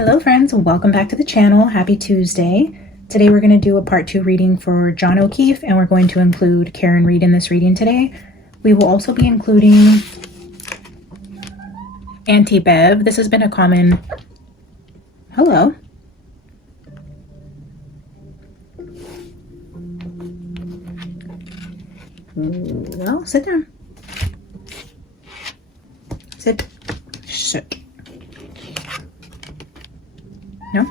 Hello friends, welcome back to the channel. Happy Tuesday. Today we're going to do a part 2 reading for John O'Keefe, and we're going to include Karen Reed in this reading today. We will also be including Auntie Bev. This has been a common... Hello. Well, sit down. Sit. Sit. No?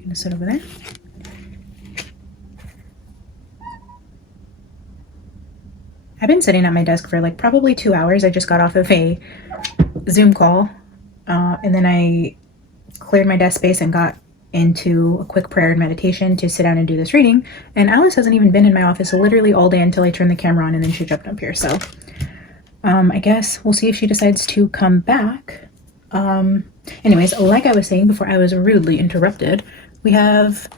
Gonna sit over there. I've been sitting at my desk for like probably 2 hours. I just got off of a Zoom call and then I cleared my desk space and got into a quick prayer and meditation to sit down and do this reading. And Alice hasn't even been in my office literally all day until I turned the camera on, and then she jumped up here. So I guess we'll see if she decides to come back. Anyways, like I was saying before I was rudely interrupted, we have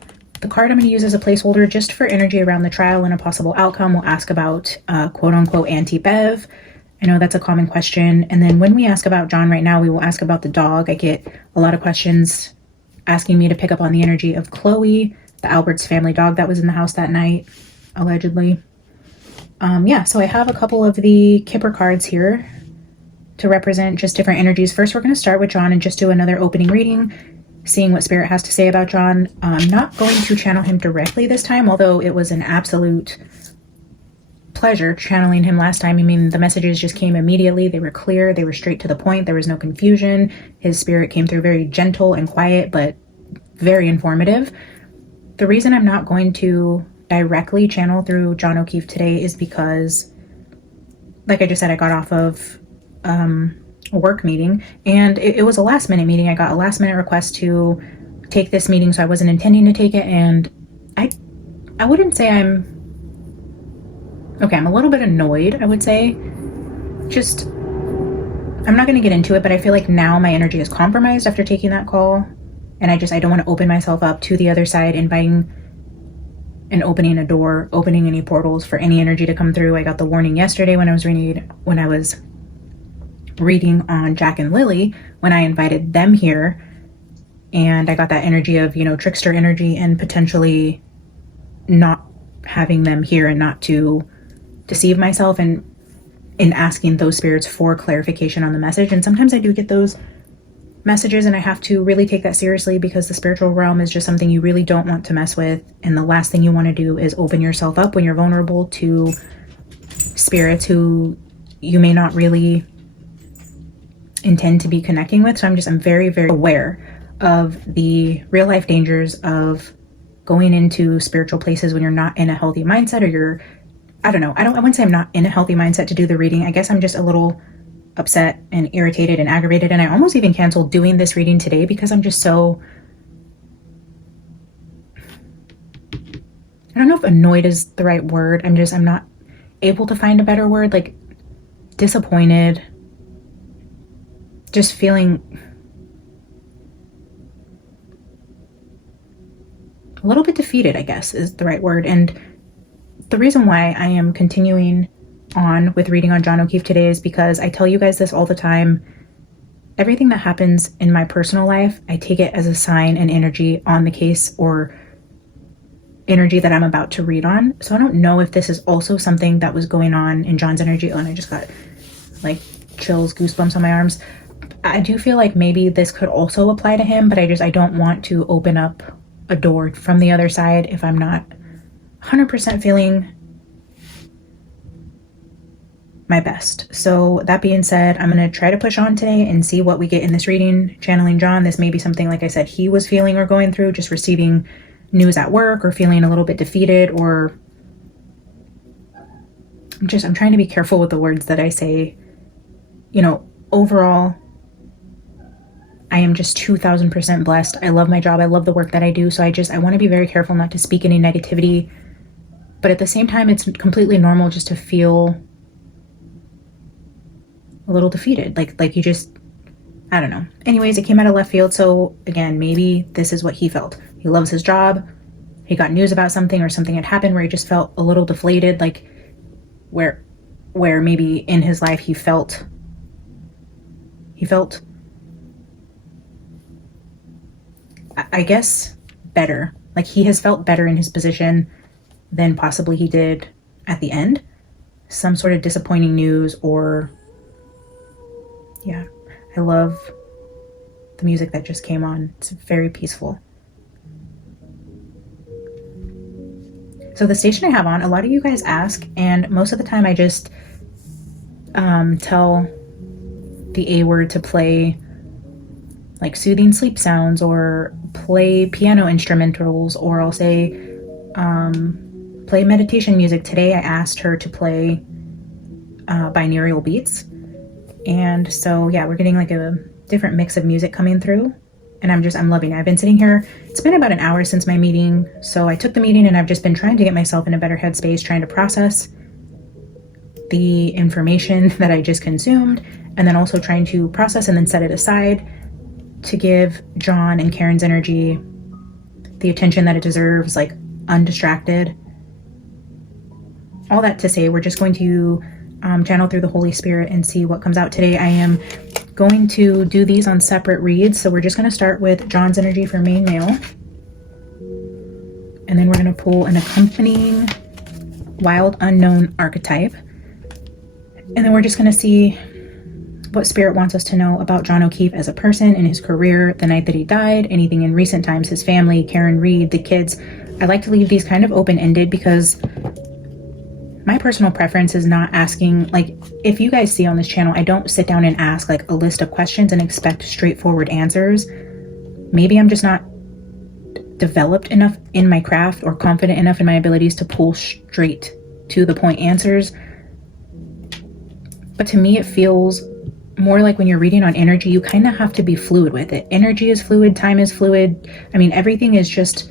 the card I'm going to use as a placeholder just for energy around the trial and a possible outcome. We'll ask about quote unquote Auntie Bev. I know that's a common question. And then when we ask about John right now, we will ask about the dog. I get a lot of questions asking me to pick up on the energy of Chloe, the Alberts family dog that was in the house that night, allegedly. Yeah, so I have a couple of the Kipper cards here to represent just different energies. First, we're going to start with John and just do another opening reading, seeing what Spirit has to say about John. I'm not going to channel him directly this time, although it was an absolute pleasure channeling him last time. I mean, the messages just came immediately. They were clear. They were straight to the point. There was no confusion. His spirit came through very gentle and quiet, but very informative. The reason I'm not going to directly channel through John O'Keefe today is because, like I just said, I got off of a work meeting, and it was a last minute meeting. I got a last minute request to take this meeting, so I wasn't intending to take it. And I wouldn't say I'm a little bit annoyed, I would say. Just, I'm not going to get into it, but I feel like now my energy is compromised after taking that call. And I don't want to open myself up to the other side, inviting and opening a door, opening any portals for any energy to come through. I got the warning yesterday when I was reading on Jack and Lily, when I invited them here. And I got that energy of, trickster energy, and potentially not having them here and not to deceive myself, and in asking those spirits for clarification on the message. And sometimes I do get those messages, and I have to really take that seriously, because the spiritual realm is just something you really don't want to mess with. And the last thing you want to do is open yourself up when you're vulnerable to spirits who you may not really intend to be connecting with. So I'm very, very aware of the real life dangers of going into spiritual places when you're not in a healthy mindset, or I wouldn't say I'm not in a healthy mindset to do the reading. I guess I'm just a little upset and irritated and aggravated. And I almost even canceled doing this reading today because I'm just so, I don't know if annoyed is the right word. I'm not able to find a better word, like disappointed, just feeling a little bit defeated, I guess is the right word. And the reason why I am continuing on with reading on John O'Keefe today is because I tell you guys this all the time. Everything that happens in my personal life, I take it as a sign and energy on the case, or energy that I'm about to read on. So I don't know if this is also something that was going on in John's energy. Oh, and I just got like chills, goosebumps on my arms. I do feel like maybe this could also apply to him, but I don't want to open up a door from the other side if I'm not 100% feeling my best. So that being said, I'm going to try to push on today and see what we get in this reading. Channeling John, this may be something, like I said, he was feeling or going through, just receiving news at work, or feeling a little bit defeated, or I'm trying to be careful with the words that I say. Overall, I am just 2000% blessed. I love my job. I love the work that I do. So I want to be very careful not to speak any negativity. But at the same time, it's completely normal just to feel a little defeated. Like you just, I don't know. Anyways, it came out of left field. So again, maybe this is what he felt. He loves his job. He got news about something, or something had happened where he just felt a little deflated. Like where maybe in his life he felt I guess better. Like he has felt better in his position than possibly he did at the end. Some sort of disappointing news, or yeah, I love the music that just came on. It's very peaceful. So the station I have on, a lot of you guys ask, and most of the time I just tell the A word to play like soothing sleep sounds or play piano instrumentals, or I'll say play meditation music. Today I asked her to play binaural beats, and so yeah, we're getting like a different mix of music coming through, and I'm loving it. I've been sitting here, it's been about an hour since my meeting, so I took the meeting and I've just been trying to get myself in a better headspace, trying to process the information that I just consumed, and then also trying to process and then set it aside to give John and Karen's energy the attention that it deserves, like undistracted. All that to say, we're just going to channel through the Holy Spirit and see what comes out today. I am going to do these on separate reads, so we're just going to start with John's energy for main male, and then we're going to pull an accompanying wild unknown archetype, and then we're just going to see what Spirit wants us to know about John O'Keefe as a person, in his career, the night that he died, anything in recent times, his family, Karen Reed, the kids. I like to leave these kind of open-ended because my personal preference is not asking, like, if you guys see on this channel, I don't sit down and ask like a list of questions and expect straightforward answers. Maybe I'm just not developed enough in my craft or confident enough in my abilities to pull straight to the point answers. But to me, it feels more like when you're reading on energy, you kind of have to be fluid with it. Energy is fluid, time is fluid. I mean, everything is just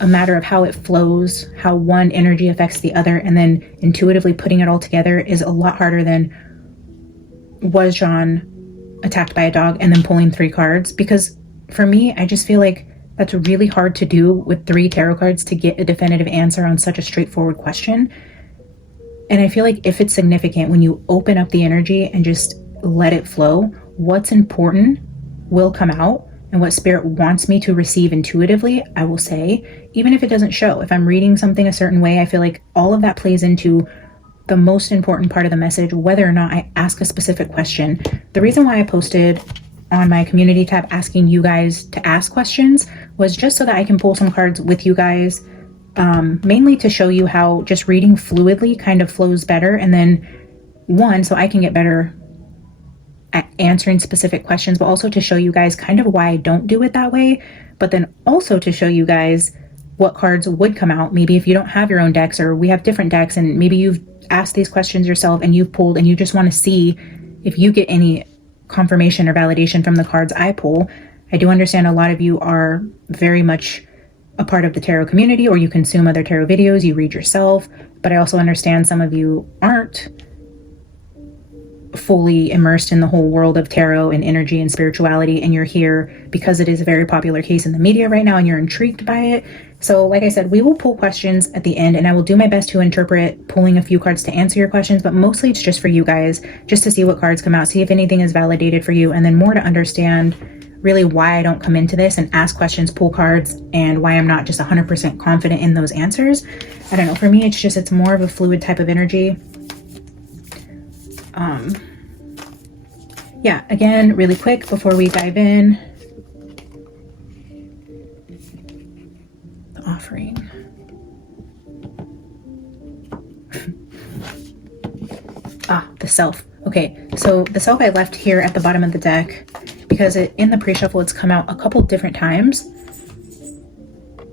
a matter of how it flows, how one energy affects the other, and then intuitively putting it all together is a lot harder than was John attacked by a dog and then pulling 3 cards. Because for me, I just feel like that's really hard to do with 3 tarot cards to get a definitive answer on such a straightforward question. And I feel like if it's significant, when you open up the energy and just let it flow, what's important will come out, and what Spirit wants me to receive intuitively, I will say, even if it doesn't show. If I'm reading something a certain way, I feel like all of that plays into the most important part of the message, whether or not I ask a specific question. The reason why I posted on my community tab asking you guys to ask questions was just so that I can pull some cards with you guys, mainly to show you how just reading fluidly kind of flows better, and then one, so I can get better at answering specific questions, but also to show you guys kind of why I don't do it that way, but then also to show you guys what cards would come out. Maybe if you don't have your own decks, or we have different decks, and maybe you've asked these questions yourself and you've pulled and you just want to see if you get any confirmation or validation from the cards I pull. I do understand a lot of you are very much a part of the tarot community, or you consume other tarot videos, you read yourself, but I also understand some of you aren't fully immersed in the whole world of tarot and energy and spirituality, and you're here because it is a very popular case in the media right now and you're intrigued by it. So like I said, we will pull questions at the end, and I will do my best to interpret pulling a few cards to answer your questions, but mostly it's just for you guys, just to see what cards come out, see if anything is validated for you, and then more to understand really why I don't come into this and ask questions, pull cards, and why I'm not just 100% confident in those answers. I don't know, for me it's more of a fluid type of energy. Yeah, again, really quick before we dive in, the offering. The self. Okay, so the self I left here at the bottom of the deck because in the pre-shuffle it's come out a couple different times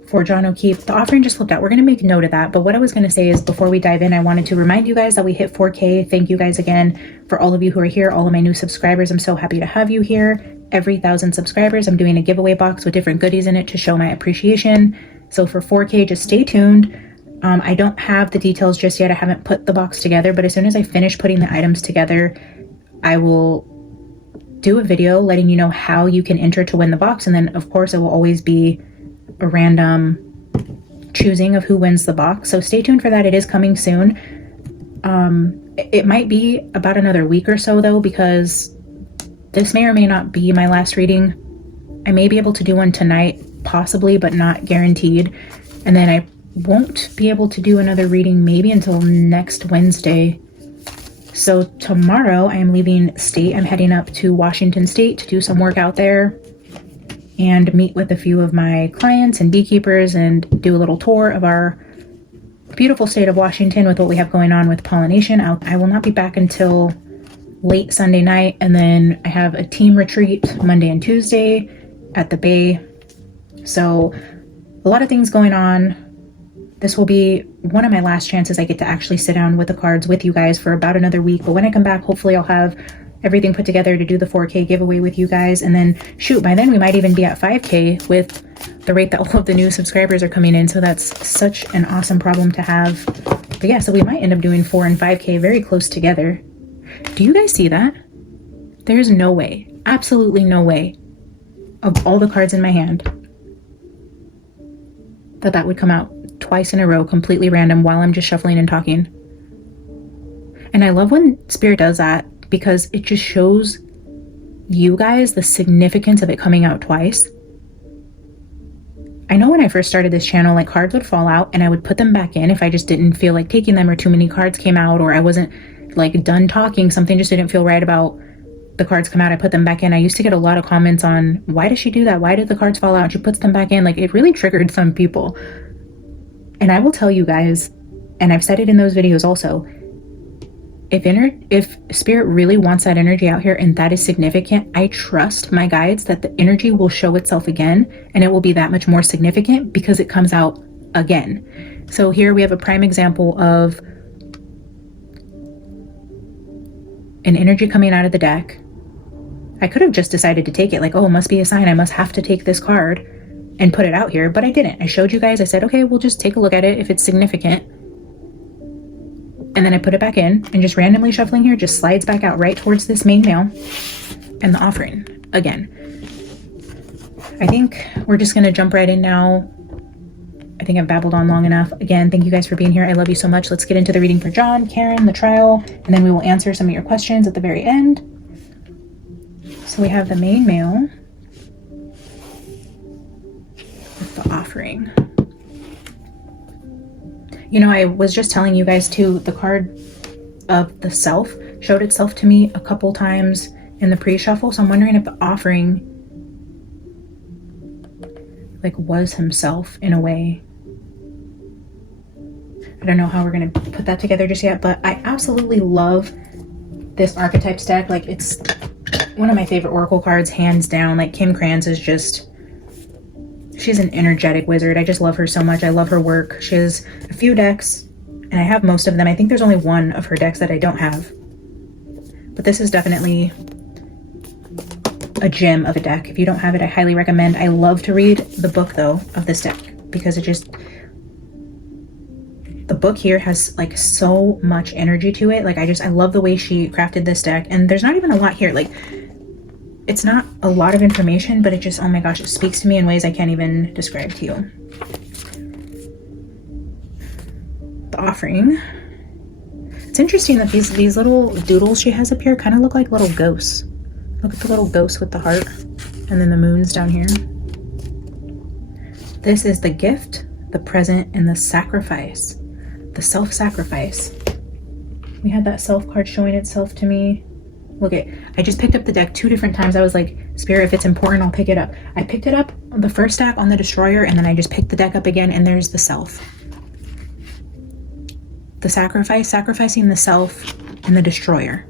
for John O'Keefe. The offering just flipped out. We're going to make note of that. But what I was going to say is, before we dive in, I wanted to remind you guys that we hit 4K. Thank you guys again for all of you who are here, all of my new subscribers. I'm so happy to have you here. Every 1,000 subscribers, I'm doing a giveaway box with different goodies in it to show my appreciation. So for 4K, just stay tuned. I don't have the details just yet. I haven't put the box together, but as soon as I finish putting the items together, I will do a video letting you know how you can enter to win the box. And then of course it will always be a random choosing of who wins the box. So stay tuned for that. It is coming soon. It might be about another week or so though, because this may or may not be my last reading. I may be able to do one tonight, possibly, but not guaranteed. And then I won't be able to do another reading maybe until next Wednesday. So tomorrow I am leaving state. I'm heading up to Washington State to do some work out there and meet with a few of my clients and beekeepers and do a little tour of our beautiful state of Washington with what we have going on with pollination. I will not be back until late Sunday night, and then I have a team retreat Monday and Tuesday at the Bay. So a lot of things going on. This will be one of my last chances I get to actually sit down with the cards with you guys for about another week. But when I come back, hopefully I'll have everything put together to do the 4K giveaway with you guys. And then shoot, by then we might even be at 5K with the rate that all of the new subscribers are coming in. So that's such an awesome problem to have. But yeah, so we might end up doing 4 and 5K very close together. Do you guys see that? There's no way, absolutely no way, of all the cards in my hand, that would come out twice in a row, completely random, while I'm just shuffling and talking. And I love when Spirit does that, because it just shows you guys the significance of it coming out twice. I know when I first started this channel, like, cards would fall out and I would put them back in if I just didn't feel like taking them, or too many cards came out, or I wasn't like done talking, something just didn't feel right about the cards come out. I put them back in. I used to get a lot of comments on, why does she do that? Why did the cards fall out? She puts them back in. Like, it really triggered some people. And I will tell you guys, and I've said it in those videos also, if Spirit really wants that energy out here and that is significant, I trust my guides that the energy will show itself again, and it will be that much more significant because it comes out again. So here we have a prime example of an energy coming out of the deck. I could have just decided to take it, like, oh, it must be a sign, I must have to take this card, and put it out here, but I didn't. I showed you guys, I said, okay, we'll just take a look at it if it's significant. And then I put it back in, and just randomly shuffling here just slides back out right towards this main mail and the offering again. I think we're just gonna jump right in now. I think I've babbled on long enough. Again, thank you guys for being here. I love you so much. Let's get into the reading for John, Karen, the trial, and then we will answer some of your questions at the very end. So we have the main mail with the offering. You know, I was just telling you guys too, the card of the self showed itself to me a couple times in the pre-shuffle. So I'm wondering if the offering like was himself in a way. I don't know how we're going to put that together just yet, but I absolutely love this archetypes deck. Like, it's one of my favorite oracle cards, hands down. Like, Kim Krans is just, she's an energetic wizard. I just love her so much. I love her work. She has a few decks, and I have most of them. I think there's only one of her decks that I don't have. But this is definitely a gem of a deck. If you don't have it, I highly recommend. I love to read the book, though, of this deck, because it just, the book here has like so much energy to it. Like, I love the way she crafted this deck. And there's not even a lot here. Like, it's not a lot of information, but it just, oh my gosh, it speaks to me in ways I can't even describe to you. The offering. It's interesting that these little doodles she has up here kind of look like little ghosts. Look at the little ghost with the heart, and then the moon's down here. This is the gift, the present, and the sacrifice. The self-sacrifice. We had that self card showing itself to me. Look at, I just picked up the deck 2 different times. I was like, Spirit, if it's important, I'll pick it up. I picked it up on the first stack on the destroyer, and then I just picked the deck up again, and there's the self. The sacrifice, sacrificing the self, and the destroyer.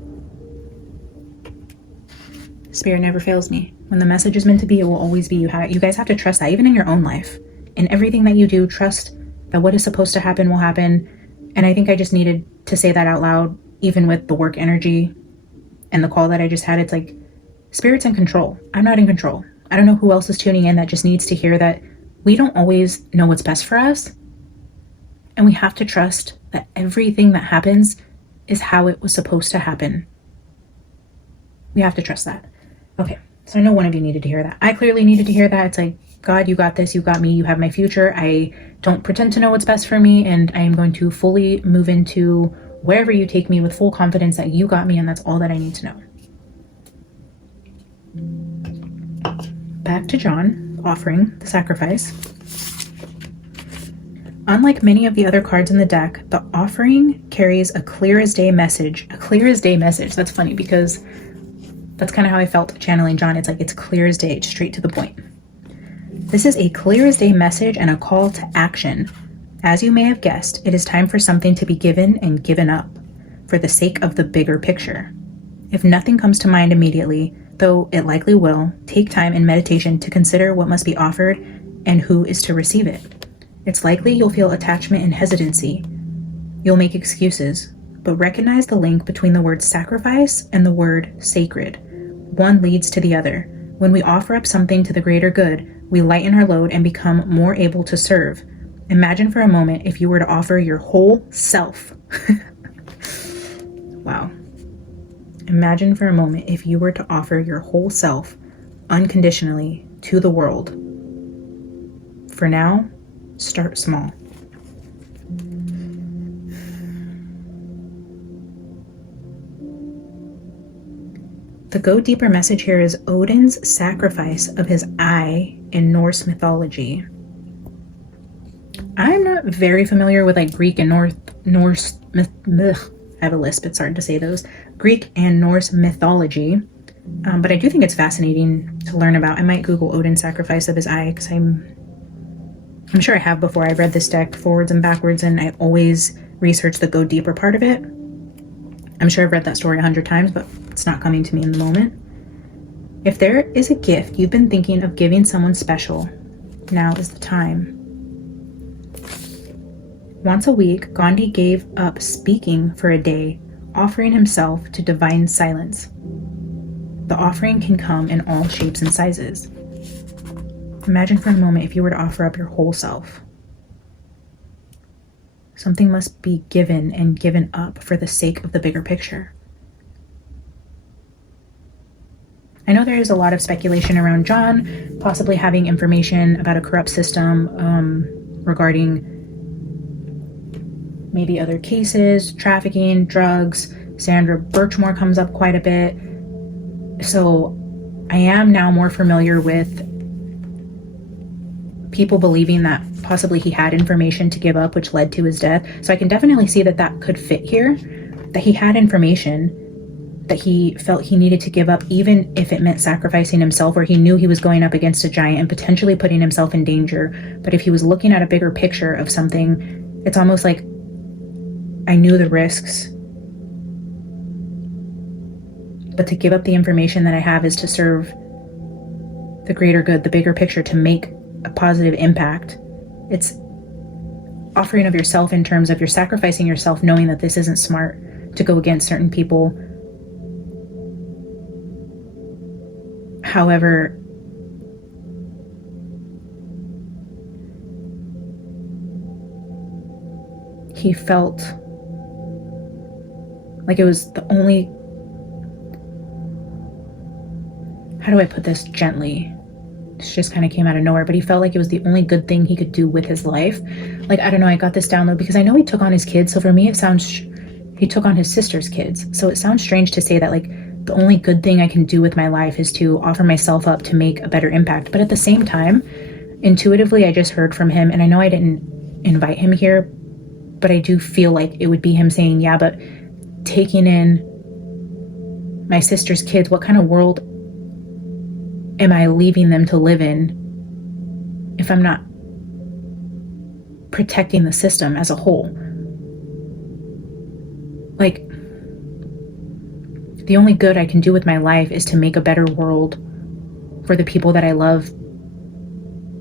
Spirit never fails me. When the message is meant to be, it will always be. You guys have to trust that, even in your own life. In everything that you do, trust that what is supposed to happen will happen. And I think I just needed to say that out loud, even with the work energy and the call that I just had. It's like, Spirit's in control. I'm not in control. I don't know who else is tuning in that just needs to hear that we don't always know what's best for us. And we have to trust that everything that happens is how it was supposed to happen. We have to trust that. Okay, so I know one of you needed to hear that. I clearly needed to hear that. It's like, God, you got this, you got me, you have my future. I don't pretend to know what's best for me, and I am going to fully move into wherever you take me with full confidence that you got me and that's all that I need to know. Back to John, offering the sacrifice. Unlike many of the other cards in the deck, the offering carries a clear as day message. A clear as day message. That's funny because that's kind of how I felt channeling John. It's like it's clear as day, straight to the point. This is a clear as day message and a call to action. As you may have guessed, it is time for something to be given and given up for the sake of the bigger picture. If nothing comes to mind immediately, though it likely will, take time in meditation to consider what must be offered and who is to receive it. It's likely you'll feel attachment and hesitancy. You'll make excuses, but recognize the link between the word sacrifice and the word sacred. One leads to the other. When we offer up something to the greater good, we lighten our load and become more able to serve. Imagine for a moment if you were to offer your whole self. Wow. Imagine for a moment if you were to offer your whole self unconditionally to the world. For now, start small. The go deeper message here is Odin's sacrifice of his eye in Norse mythology. I'm not very familiar with like Greek and Norse myth. I have a lisp, it's hard to say those. Greek and Norse mythology. But I do think it's fascinating to learn about. I might Google Odin's sacrifice of his eye because I'm sure I have before. I've read this deck forwards and backwards and I always research the go deeper part of it. I'm sure I've read that story 100 times, but it's not coming to me in the moment. If there is a gift you've been thinking of giving someone special, now is the time. Once a week, Gandhi gave up speaking for a day, offering himself to divine silence. The offering can come in all shapes and sizes. Imagine for a moment if you were to offer up your whole self. Something must be given and given up for the sake of the bigger picture. I know there is a lot of speculation around John possibly having information about a corrupt system regarding maybe other cases, trafficking, drugs. Sandra Birchmore comes up quite a bit. So I am now more familiar with people believing that possibly he had information to give up, which led to his death. So I can definitely see that that could fit here, that he had information that he felt he needed to give up, even if it meant sacrificing himself, or he knew he was going up against a giant and potentially putting himself in danger. But if he was looking at a bigger picture of something, it's almost like, I knew the risks, but to give up the information that I have is to serve the greater good, the bigger picture, to make a positive impact. It's offering of yourself in terms of you're sacrificing yourself, knowing that this isn't smart to go against certain people. However, he felt like it was the only, how do I put this gently? This just kind of came out of nowhere, but he felt like it was the only good thing he could do with his life. Like, I don't know, I got this download because I know he took on his kids. So for me, it sounds, he took on his sister's kids. So it sounds strange to say that like the only good thing I can do with my life is to offer myself up to make a better impact. But at the same time, intuitively, I just heard from him, and I know I didn't invite him here, but I do feel like it would be him saying, yeah, but taking in my sister's kids, what kind of world am I leaving them to live in if I'm not protecting the system as a whole? Like, the only good I can do with my life is to make a better world for the people that I love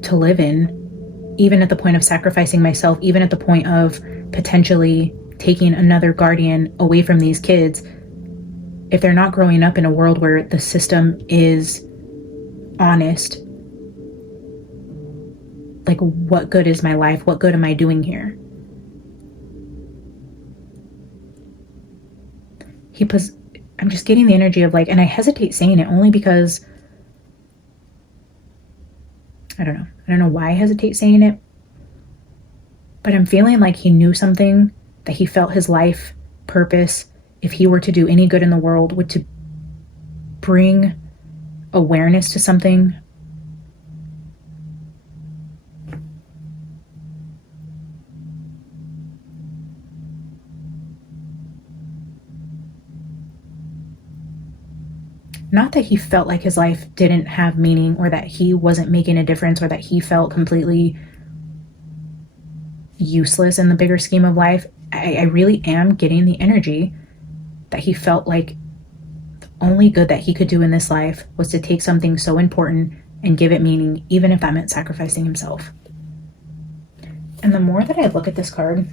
to live in, even at the point of sacrificing myself, even at the point of potentially taking another guardian away from these kids. If they're not growing up in a world where the system is honest, like, what good is my life? What good am I doing here? I'm just getting the energy of like, and I hesitate saying it only because I don't know why I hesitate saying it, but I'm feeling like he knew something, that he felt his life purpose, if he were to do any good in the world, would to bring awareness to something. Not that he felt like his life didn't have meaning, or that he wasn't making a difference, or that he felt completely useless in the bigger scheme of life. I really am getting the energy that he felt like the only good that he could do in this life was to take something so important and give it meaning, even if that meant sacrificing himself. And the more that I look at this card,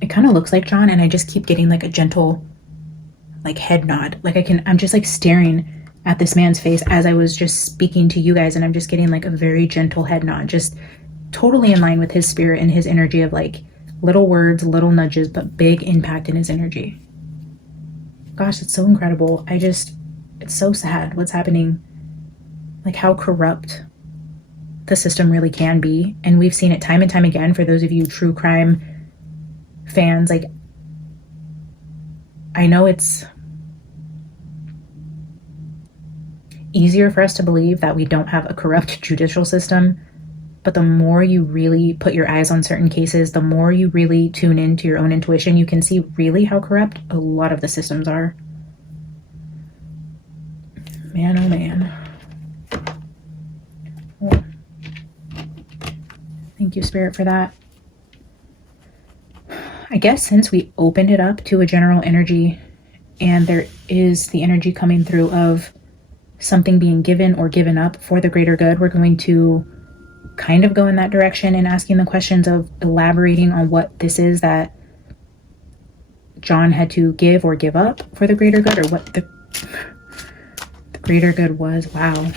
it kind of looks like John, and I just keep getting like a gentle like head nod. Like I'm just like staring at this man's face as I was just speaking to you guys, and I'm just getting like a very gentle head nod, just totally in line with his spirit and his energy of like little words, little nudges, but big impact in his energy. Gosh, it's so incredible. It's so sad what's happening, like how corrupt the system really can be. And we've seen it time and time again. For those of you true crime fans, like, I know it's easier for us to believe that we don't have a corrupt judicial system, but the more you really put your eyes on certain cases, the more you really tune into your own intuition, you can see really how corrupt a lot of the systems are. Man, oh man. Well, thank you, Spirit, for that. I guess since we opened it up to a general energy, and there is the energy coming through of something being given or given up for the greater good, we're going to kind of go in that direction and asking the questions of elaborating on what this is that John had to give or give up for the greater good, or what the greater good was. Wow.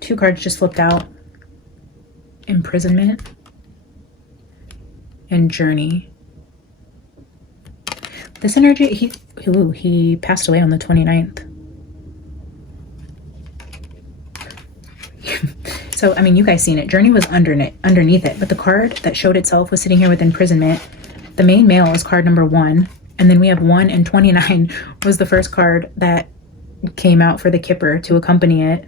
2 cards just flipped out. Imprisonment and Journey. This energy, he passed away on the 29th. So, I mean, you guys seen it. Journey was underneath it, but the card that showed itself was sitting here with Imprisonment. The main male is card number 1, and then we have 1 and 29 was the first card that came out for the Kipper to accompany it.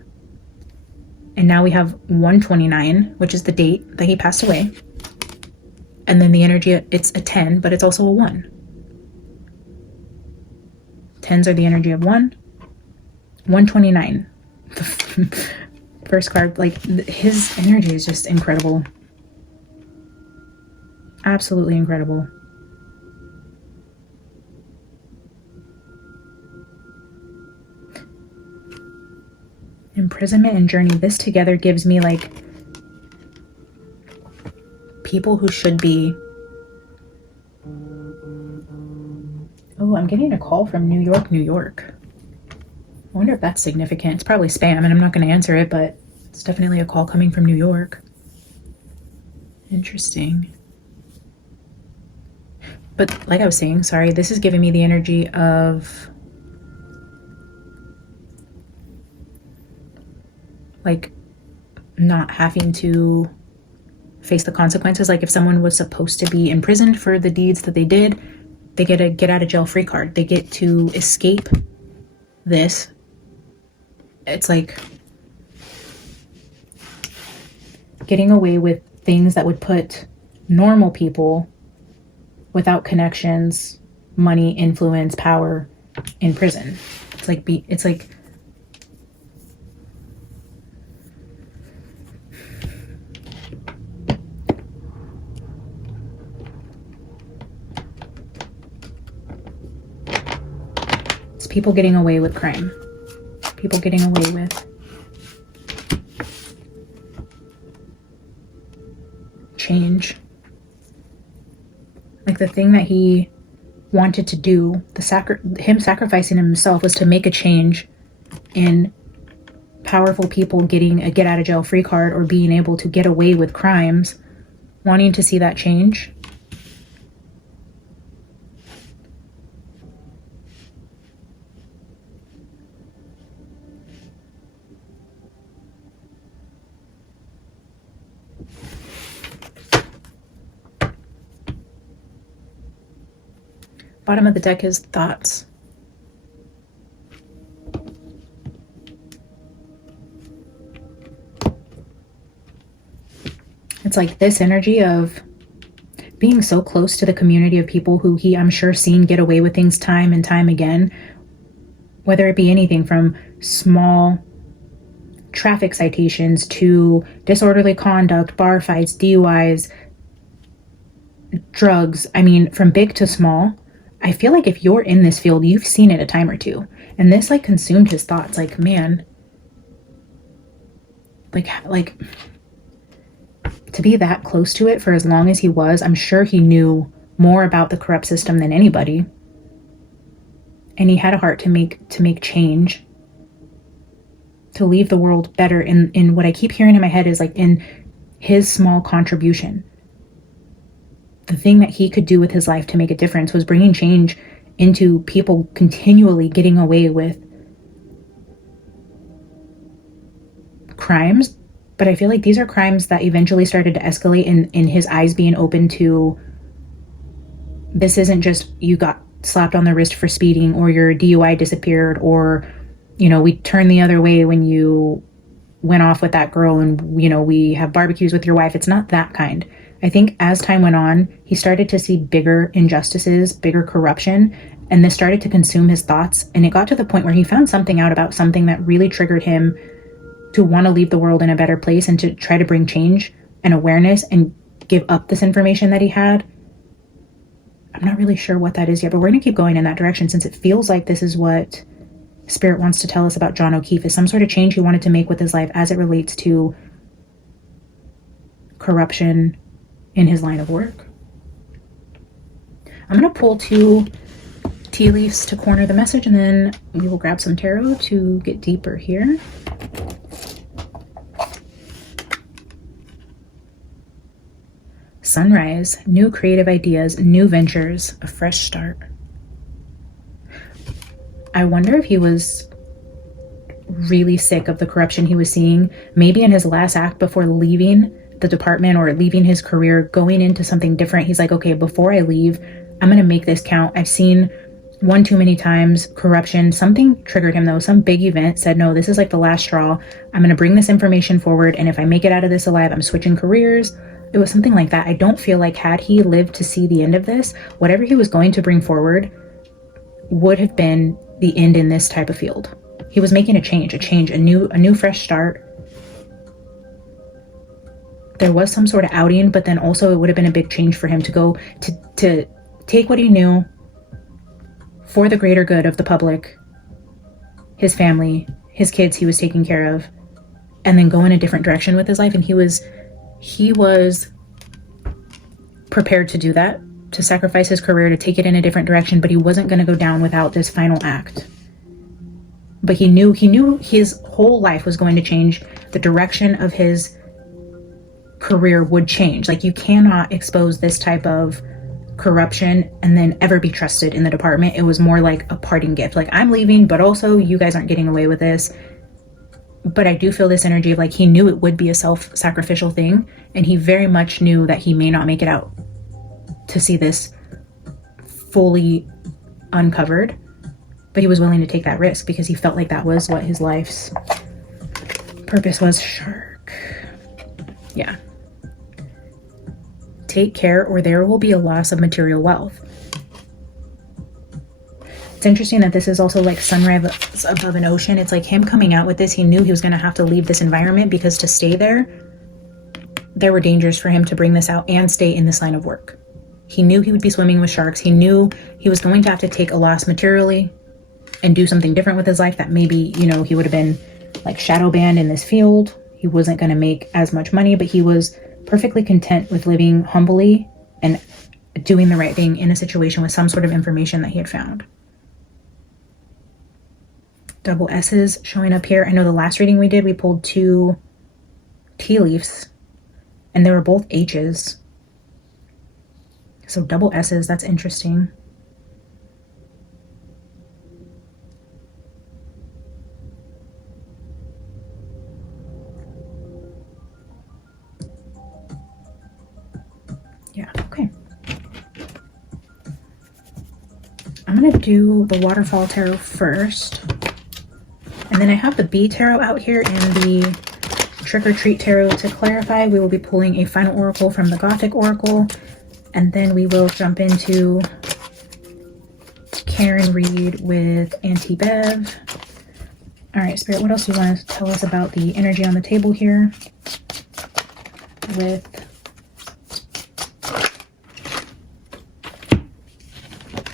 And now we have 129, which is the date that he passed away. And then the energy, it's a 10, but it's also a 1. 10s are the energy of 1. 129. First card, like, his energy is just incredible. Absolutely incredible. Imprisonment and Journey. This together gives me like people who should be... Oh, I'm getting a call from New York, New York. I wonder if that's significant. It's probably spam, and I'm not going to answer it, but it's definitely a call coming from New York. Interesting. But like I was saying, sorry, this is giving me the energy of like not having to face the consequences. Like if someone was supposed to be imprisoned for the deeds that they did, they get a get out of jail free card. They get to escape this. It's like getting away with things that would put normal people without connections, money, influence, power in prison. It's like it's people getting away with crime. People getting away with change. Like the thing that he wanted to do, him sacrificing himself, was to make a change in powerful people getting a get out of jail free card or being able to get away with crimes, wanting to see that change. Bottom of the deck is thoughts. It's like this energy of being so close to the community of people who he, I'm sure, seen get away with things time and time again, whether it be anything from small traffic citations to disorderly conduct, bar fights, DUIs, drugs. I mean, from big to small. I feel like if you're in this field, you've seen it a time or two. And this like consumed his thoughts. Like, man, like to be that close to it for as long as he was, I'm sure he knew more about the corrupt system than anybody. And he had a heart to make change, to leave the world better. In what I keep hearing in my head is like in his small contribution. The thing that he could do with his life to make a difference was bringing change into people continually getting away with crimes. But I feel like these are crimes that eventually started to escalate in his eyes being open to, this isn't just you got slapped on the wrist for speeding or your DUI disappeared or, you know, we turned the other way when you went off with that girl and, you know, we have barbecues with your wife. It's not that kind. I think as time went on, he started to see bigger injustices, bigger corruption, and this started to consume his thoughts. And it got to the point where he found something out about something that really triggered him to want to leave the world in a better place and to try to bring change and awareness and give up this information that he had. I'm not really sure what that is yet, but we're going to keep going in that direction since it feels like this is what Spirit wants to tell us about John O'Keefe, is some sort of change he wanted to make with his life as it relates to corruption in his line of work. I'm going to pull 2 tea leaves to corner the message, and then we will grab some tarot to get deeper here. Sunrise, new creative ideas, new ventures, a fresh start. I wonder if he was really sick of the corruption he was seeing, maybe in his last act before leaving the department or leaving his career, going into something different. He's like, okay, before I leave, I'm going to make this count. I've seen one too many times corruption. Something triggered him though. Some big event said, no, this is like the last straw. I'm going to bring this information forward. And if I make it out of this alive, I'm switching careers. It was something like that. I don't feel like had he lived to see the end of this, whatever he was going to bring forward would have been the end in this type of field. He was making a change, a new fresh start. There was some sort of outing, but then also it would have been a big change for him to go to take what he knew for the greater good of the public, his family, his kids he was taking care of, and then go in a different direction with his life. And he was prepared to do that, to sacrifice his career, to take it in a different direction, but he wasn't going to go down without this final act. But he knew his whole life was going to change. The direction of his career would change. Like, you cannot expose this type of corruption and then ever be trusted in the department. It was more like a parting gift. Like, I'm leaving, but also you guys aren't getting away with this. But I do feel this energy of like, he knew it would be a self-sacrificial thing, and he very much knew that he may not make it out to see this fully uncovered, but he was willing to take that risk because he felt like that was what his life's purpose was. Shark. Yeah. Take care or there will be a loss of material wealth. It's interesting that this is also like sunrise above an ocean. It's like him coming out with this. He knew he was going to have to leave this environment because to stay there were dangers for him to bring this out and stay in this line of work. He knew he would be swimming with sharks. He knew he was going to have to take a loss materially and do something different with his life, that maybe, you know, he would have been like shadow banned in this field. He wasn't going to make as much money, but he was perfectly content with living humbly and doing the right thing in a situation with some sort of information that he had found. Double S's showing up here. I know the last reading we did, we pulled 2 tea leaves and they were both H's. So double S's, that's interesting. Yeah, okay. I'm going to do the Waterfall Tarot first. And then I have the Bee Tarot out here and the Trick or Treat Tarot to clarify. We will be pulling a final oracle from the Gothic Oracle. And then we will jump into Karen Reed with Auntie Bev. All right, Spirit, what else do you want to tell us about the energy on the table here with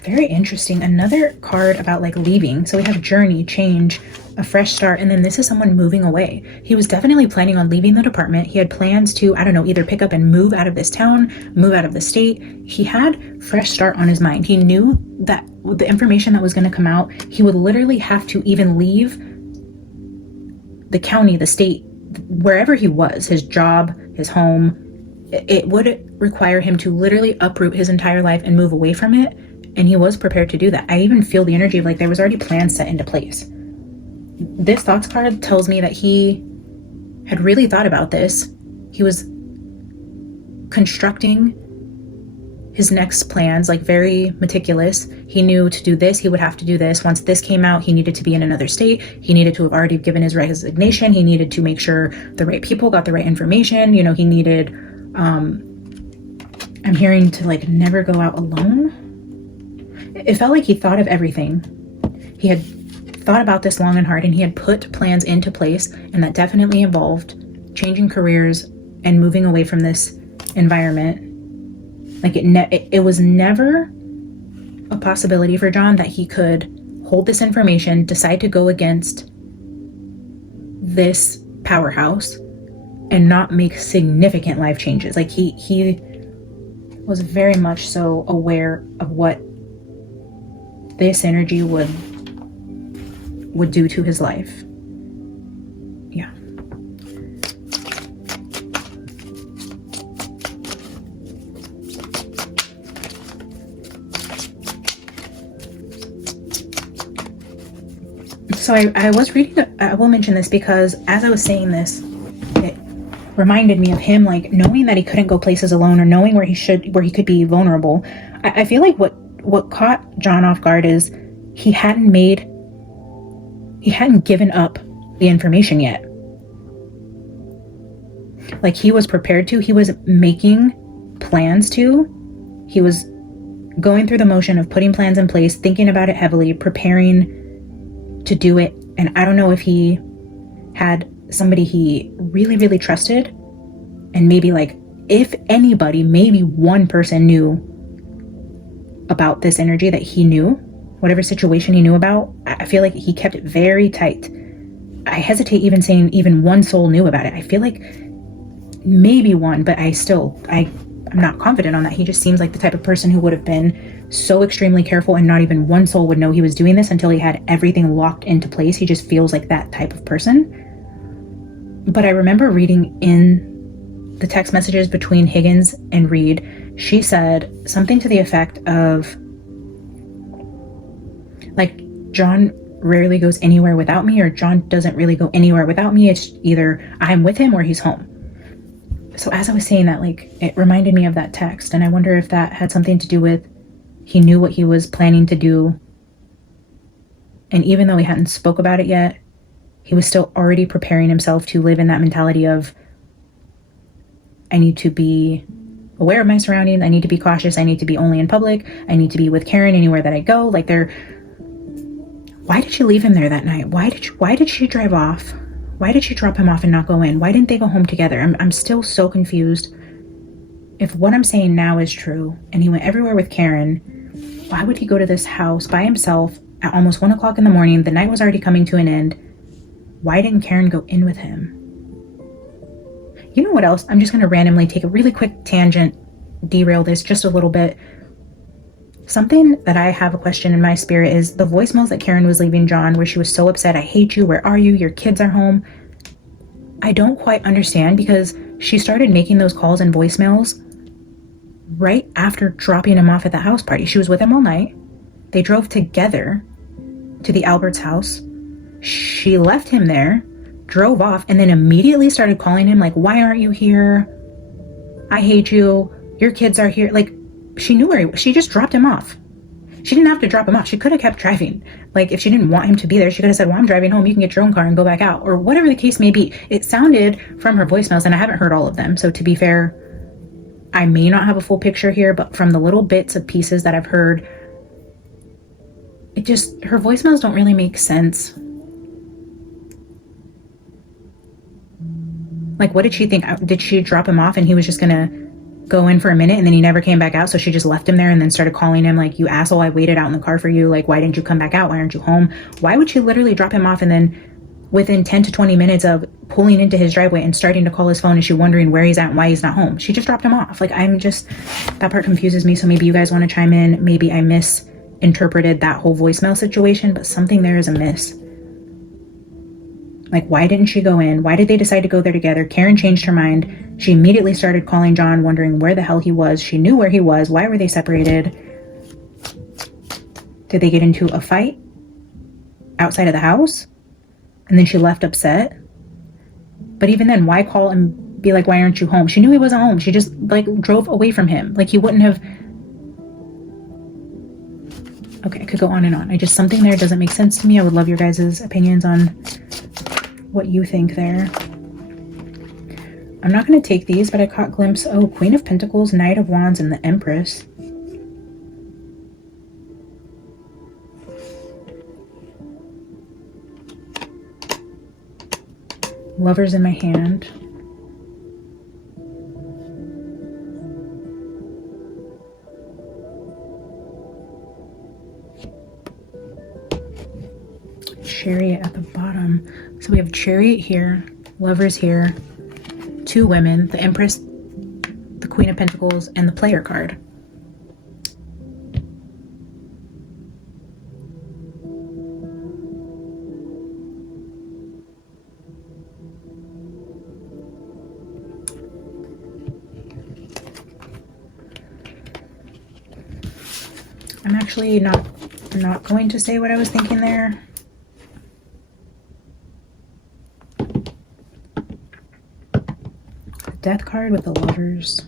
very interesting. Another card about like leaving. So we have journey, change, a fresh start, and then this is someone moving away. He was definitely planning on leaving the department. He had plans to, I don't know, either pick up and move out of this town, move out of the state. He had fresh start on his mind. He knew that the information that was going to come out, he would literally have to even leave the county, the state, wherever he was, his job, his home. It would require him to literally uproot his entire life and move away from it. And he was prepared to do that. I even feel the energy of like there was already plans set into place. This thoughts card tells me that he had really thought about this. He was constructing his next plans, like very meticulous. He knew to do this, he would have to do this. Once this came out, he needed to be in another state. He needed to have already given his resignation. He needed to make sure the right people got the right information. You know, he needed, I'm hearing to like never go out alone. It felt like he thought of everything. He had thought about this long and hard, and he had put plans into place, and that definitely involved changing careers and moving away from this environment. Like it was never a possibility for John that he could hold this information, decide to go against this powerhouse and not make significant life changes. Like he was very much so aware of what this energy would do to his life. Yeah. So I was reading, I will mention this because as I was saying this, it reminded me of him, like knowing that he couldn't go places alone or knowing where he could be vulnerable. I feel like what caught John off guard is he hadn't given up the information yet. Like he was prepared to, he was making plans to, he was going through the motion of putting plans in place, thinking about it heavily, preparing to do it. And I don't know if he had somebody he really, really trusted, and maybe like, if anybody, maybe one person knew about this energy that he knew, whatever situation he knew about. I feel like he kept it very tight. I hesitate even saying even one soul knew about it. I feel like maybe one, but I'm not confident on that. He just seems like the type of person who would have been so extremely careful, and not even one soul would know he was doing this until he had everything locked into place. He just feels like that type of person. But I remember reading in the text messages between Higgins and Reed, she said something to the effect of, like, John rarely goes anywhere without me, or John doesn't really go anywhere without me. It's either I'm with him or he's home. So as I was saying that, like, it reminded me of that text, and I wonder if that had something to do with he knew what he was planning to do, and even though he hadn't spoke about it yet, he was still already preparing himself to live in that mentality of, I need to be aware of my surroundings, I need to be cautious, I need to be only in public, I need to be with Karen anywhere that I go. Like, why did she leave him there that night? Why did she drive off? Why did she drop him off and not go in? Why didn't they go home together? I'm still so confused. If what I'm saying now is true, and he went everywhere with Karen, why would he go to this house by himself at almost 1 o'clock in the morning? The night was already coming to an end. Why didn't Karen go in with him? You know what else? I'm just going to randomly take a really quick tangent, derail this just a little bit. Something that I have a question in my spirit is the voicemails that Karen was leaving John, where she was so upset. I hate you. Where are you? Your kids are home. I don't quite understand, because she started making those calls and voicemails right after dropping him off at the house party. She was with him all night. They drove together to the Albert's house. She left him there, drove off, and then immediately started calling him like, why aren't you here? I hate you. Your kids are here. Like, she knew where she just dropped him off. She didn't have to drop him off. She could have kept driving. Like, if she didn't want him to be there, she could have said, well, I'm driving home. You can get your own car and go back out, or whatever the case may be. It sounded from her voicemails, and I haven't heard all of them. So to be fair, I may not have a full picture here, but from the little bits of pieces that I've heard, her voicemails don't really make sense. Like, what did she think? Did she drop him off and he was just gonna go in for a minute and then he never came back out? So she just left him there and then started calling him like, you asshole, I waited out in the car for you. Like, why didn't you come back out? Why aren't you home? Why would she literally drop him off and then within 10 to 20 minutes of pulling into his driveway and starting to call his phone, is she wondering where he's at and why he's not home? She just dropped him off. Like, that part confuses me. So maybe you guys want to chime in. Maybe I misinterpreted that whole voicemail situation, but something there is amiss. Like, why didn't she go in? Why did they decide to go there together? Karen changed her mind. She immediately started calling John, wondering where the hell he was. She knew where he was. Why were they separated? Did they get into a fight outside of the house? And then she left upset? But even then, why call and be like, why aren't you home? She knew he wasn't home. She just, like, drove away from him. Like, he wouldn't have... Okay, I could go on and on. Something there doesn't make sense to me. I would love your guys' opinions on what you think there. I'm not going to take these, but I caught a glimpse. Oh, Queen of Pentacles, Knight of Wands, and the Empress. Lovers in my hand. Chariot at the bottom. So we have Chariot here, Lovers here, two women, the Empress, the Queen of Pentacles, and the Player card. I'm actually not going to say what I was thinking there. Death card with the Lovers.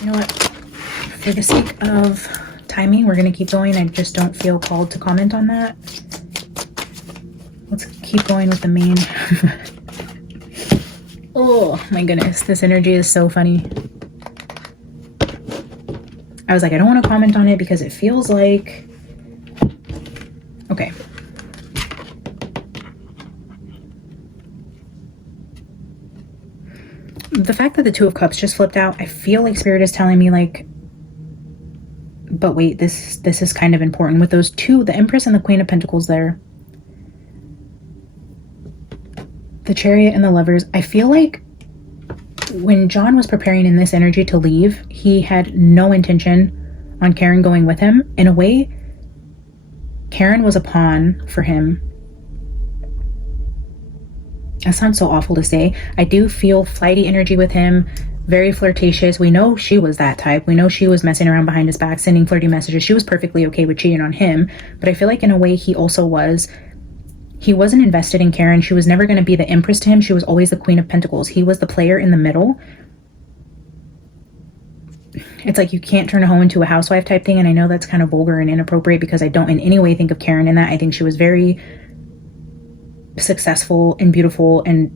You know what? For the sake of timing, we're going to keep going. I just don't feel called to comment on that. Let's keep going with the main. Oh my goodness, this energy is so funny. I was like, I don't want to comment on it because it feels like... Okay. The fact that the Two of Cups just flipped out, I feel like Spirit is telling me, like, but wait, this is kind of important. With those two, the Empress and the Queen of Pentacles there, the Chariot and the Lovers, I feel like when John was preparing in this energy to leave, he had no intention on Karen going with him. In a way, Karen was a pawn for him. That sounds so awful to say. I do feel flighty energy with him, very flirtatious. We know she was that type. We know she was messing around behind his back, sending flirty messages. She was perfectly okay with cheating on him. But I feel like in a way he also was. He wasn't invested in Karen. She was never going to be the Empress to him. She was always the Queen of Pentacles. He was the player in the middle. It's like you can't turn a hoe into a housewife type thing. And I know that's kind of vulgar and inappropriate because I don't in any way think of Karen in that. I think she was very successful and beautiful and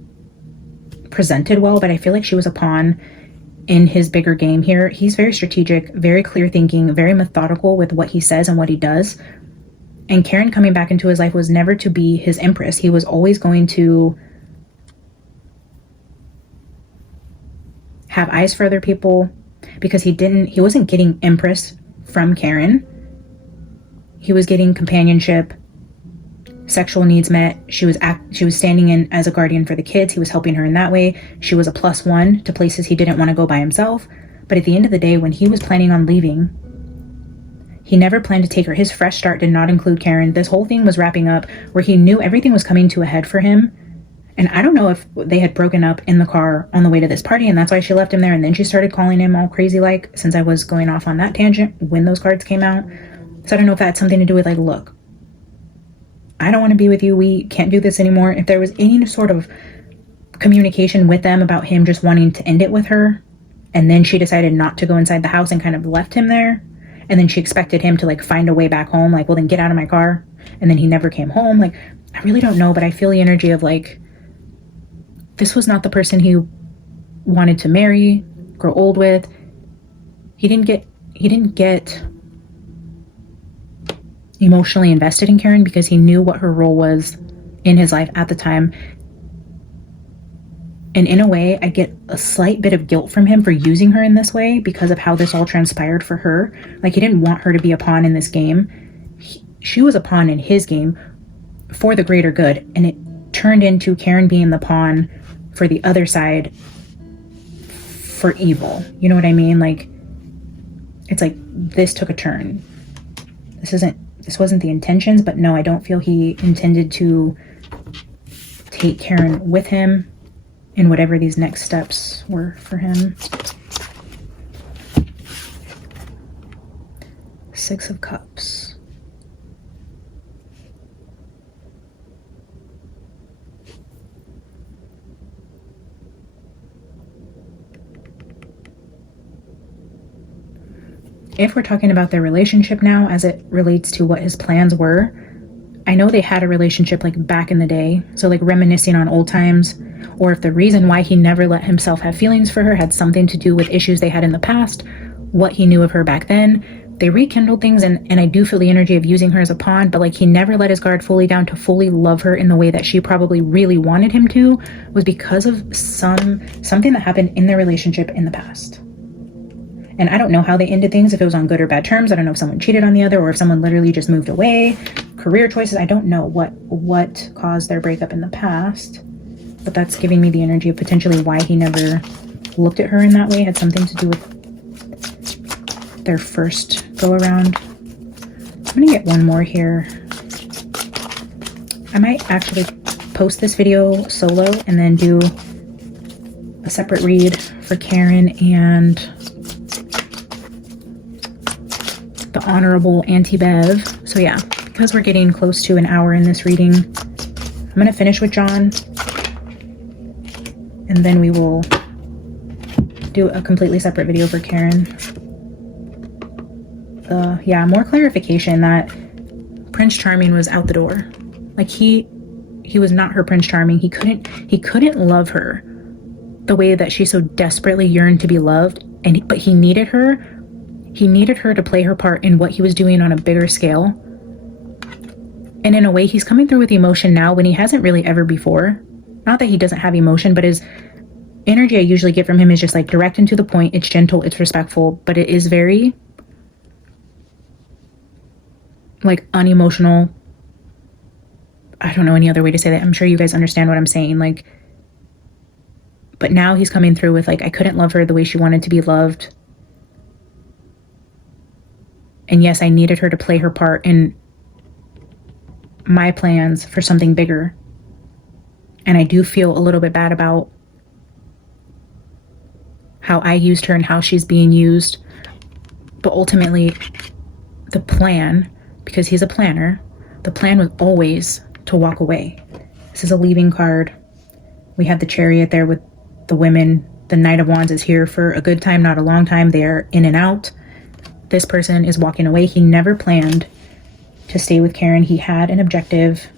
presented well, but I feel like she was a pawn in his bigger game here. He's very strategic, very clear thinking, very methodical with what he says and what he does. And Karen coming back into his life was never to be his Empress. He was always going to have eyes for other people because he wasn't getting Empress from Karen. He was getting companionship, sexual needs met. She was standing in as a guardian for the kids. He was helping her in that way. She was a +1 to places he didn't want to go by himself. But at the end of the day, when he was planning on leaving, he never planned to take her. His fresh start did not include Karen. This whole thing was wrapping up where he knew everything was coming to a head for him. And I don't know if they had broken up in the car on the way to this party, and that's why she left him there. And then she started calling him all crazy, like, since I was going off on that tangent when those cards came out. So I don't know if that had something to do with, like, look, I don't want to be with you. We can't do this anymore. If there was any sort of communication with them about him just wanting to end it with her, And then she decided not to go inside the house and kind of left him there. And then she expected him to like find a way back home. Like, well, then get out of my car. And then he never came home. Like, I really don't know, but I feel the energy of like, this was not the person he wanted to marry, grow old with. He didn't get emotionally invested in Karen because he knew what her role was in his life at the time. And in a way, I get a slight bit of guilt from him for using her in this way because of how this all transpired for her. Like, he didn't want her to be a pawn in this game. She was a pawn in his game for the greater good. And it turned into Karen being the pawn for the other side for evil. You know what I mean? Like, it's like this took a turn. This wasn't the intentions, but no, I don't feel he intended to take Karen with him in whatever these next steps were for him. Six of Cups. If we're talking about their relationship now as it relates to what his plans were, I know they had a relationship like back in the day, so like reminiscing on old times, or if the reason why he never let himself have feelings for her had something to do with issues they had in the past, what he knew of her back then, they rekindled things, and I do feel the energy of using her as a pawn, but like he never let his guard fully down to fully love her in the way that she probably really wanted him to, was because of something that happened in their relationship in the past. And I don't know how they ended things, if it was on good or bad terms. I don't know if someone cheated on the other or if someone literally just moved away. Career choices, I don't know what caused their breakup in the past. But that's giving me the energy of potentially why he never looked at her in that way. It had something to do with their first go around. I'm gonna get one more here. I might actually post this video solo and then do a separate read for Karen and the Honorable Auntie Bev. So yeah, because we're getting close to an hour in this reading, I'm going to finish with John. And then we will do a completely separate video for Karen. Yeah, more clarification that Prince Charming was out the door. Like he was not her Prince Charming. He couldn't love her the way that she so desperately yearned to be loved. But he needed her. He needed her to play her part in what he was doing on a bigger scale. And in a way, he's coming through with emotion now when he hasn't really ever before. Not that he doesn't have emotion, but his energy I usually get from him is just like direct and to the point. It's gentle, it's respectful, but it is very like unemotional. I don't know any other way to say that. I'm sure you guys understand what I'm saying. Like, but now he's coming through with like, I couldn't love her the way she wanted to be loved. And yes, I needed her to play her part in my plans for something bigger. And I do feel a little bit bad about how I used her and how she's being used. But ultimately, the plan, because he's a planner, the plan was always to walk away. This is a leaving card. We have the Chariot there with the women. The Knight of Wands is here for a good time, not a long time. They are in and out. This person is walking away. He never planned to stay with Karen. He had an objective.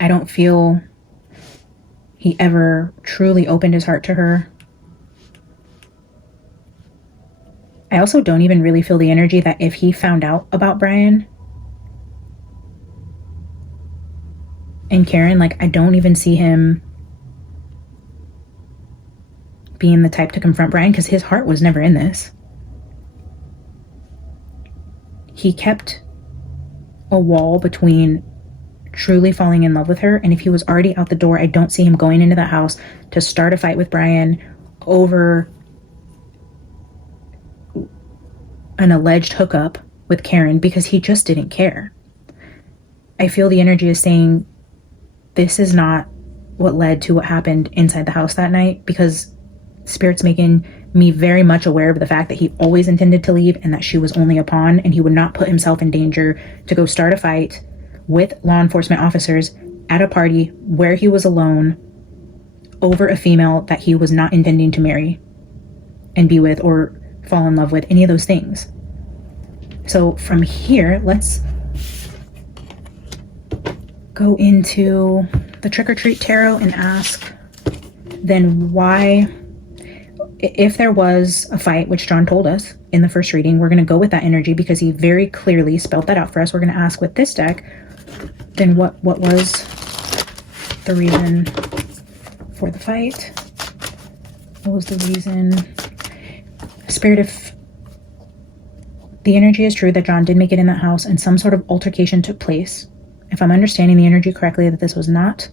I don't feel he ever truly opened his heart to her. I also don't even really feel the energy that if he found out about Brian and Karen, like I don't even see him being the type to confront Brian because his heart was never in this. He kept a wall between truly falling in love with her, and if he was already out the door, I don't see him going into the house to start a fight with Brian over an alleged hookup with Karen because he just didn't care. I feel the energy is saying this is not what led to what happened inside the house that night, because Spirit's making me very much aware of the fact that he always intended to leave and that she was only a pawn, and he would not put himself in danger to go start a fight with law enforcement officers at a party where he was alone over a female that he was not intending to marry and be with or fall in love with, any of those things. So from here, let's go into the Trick or Treat Tarot and ask then why, if there was a fight, which John told us in the first reading, we're going to go with that energy because he very clearly spelled that out for us. We're going to ask with this deck, then what was the reason for the fight? What was the reason? Spirit, if the energy is true that John did make it in that house and some sort of altercation took place, if I'm understanding the energy correctly, that this was not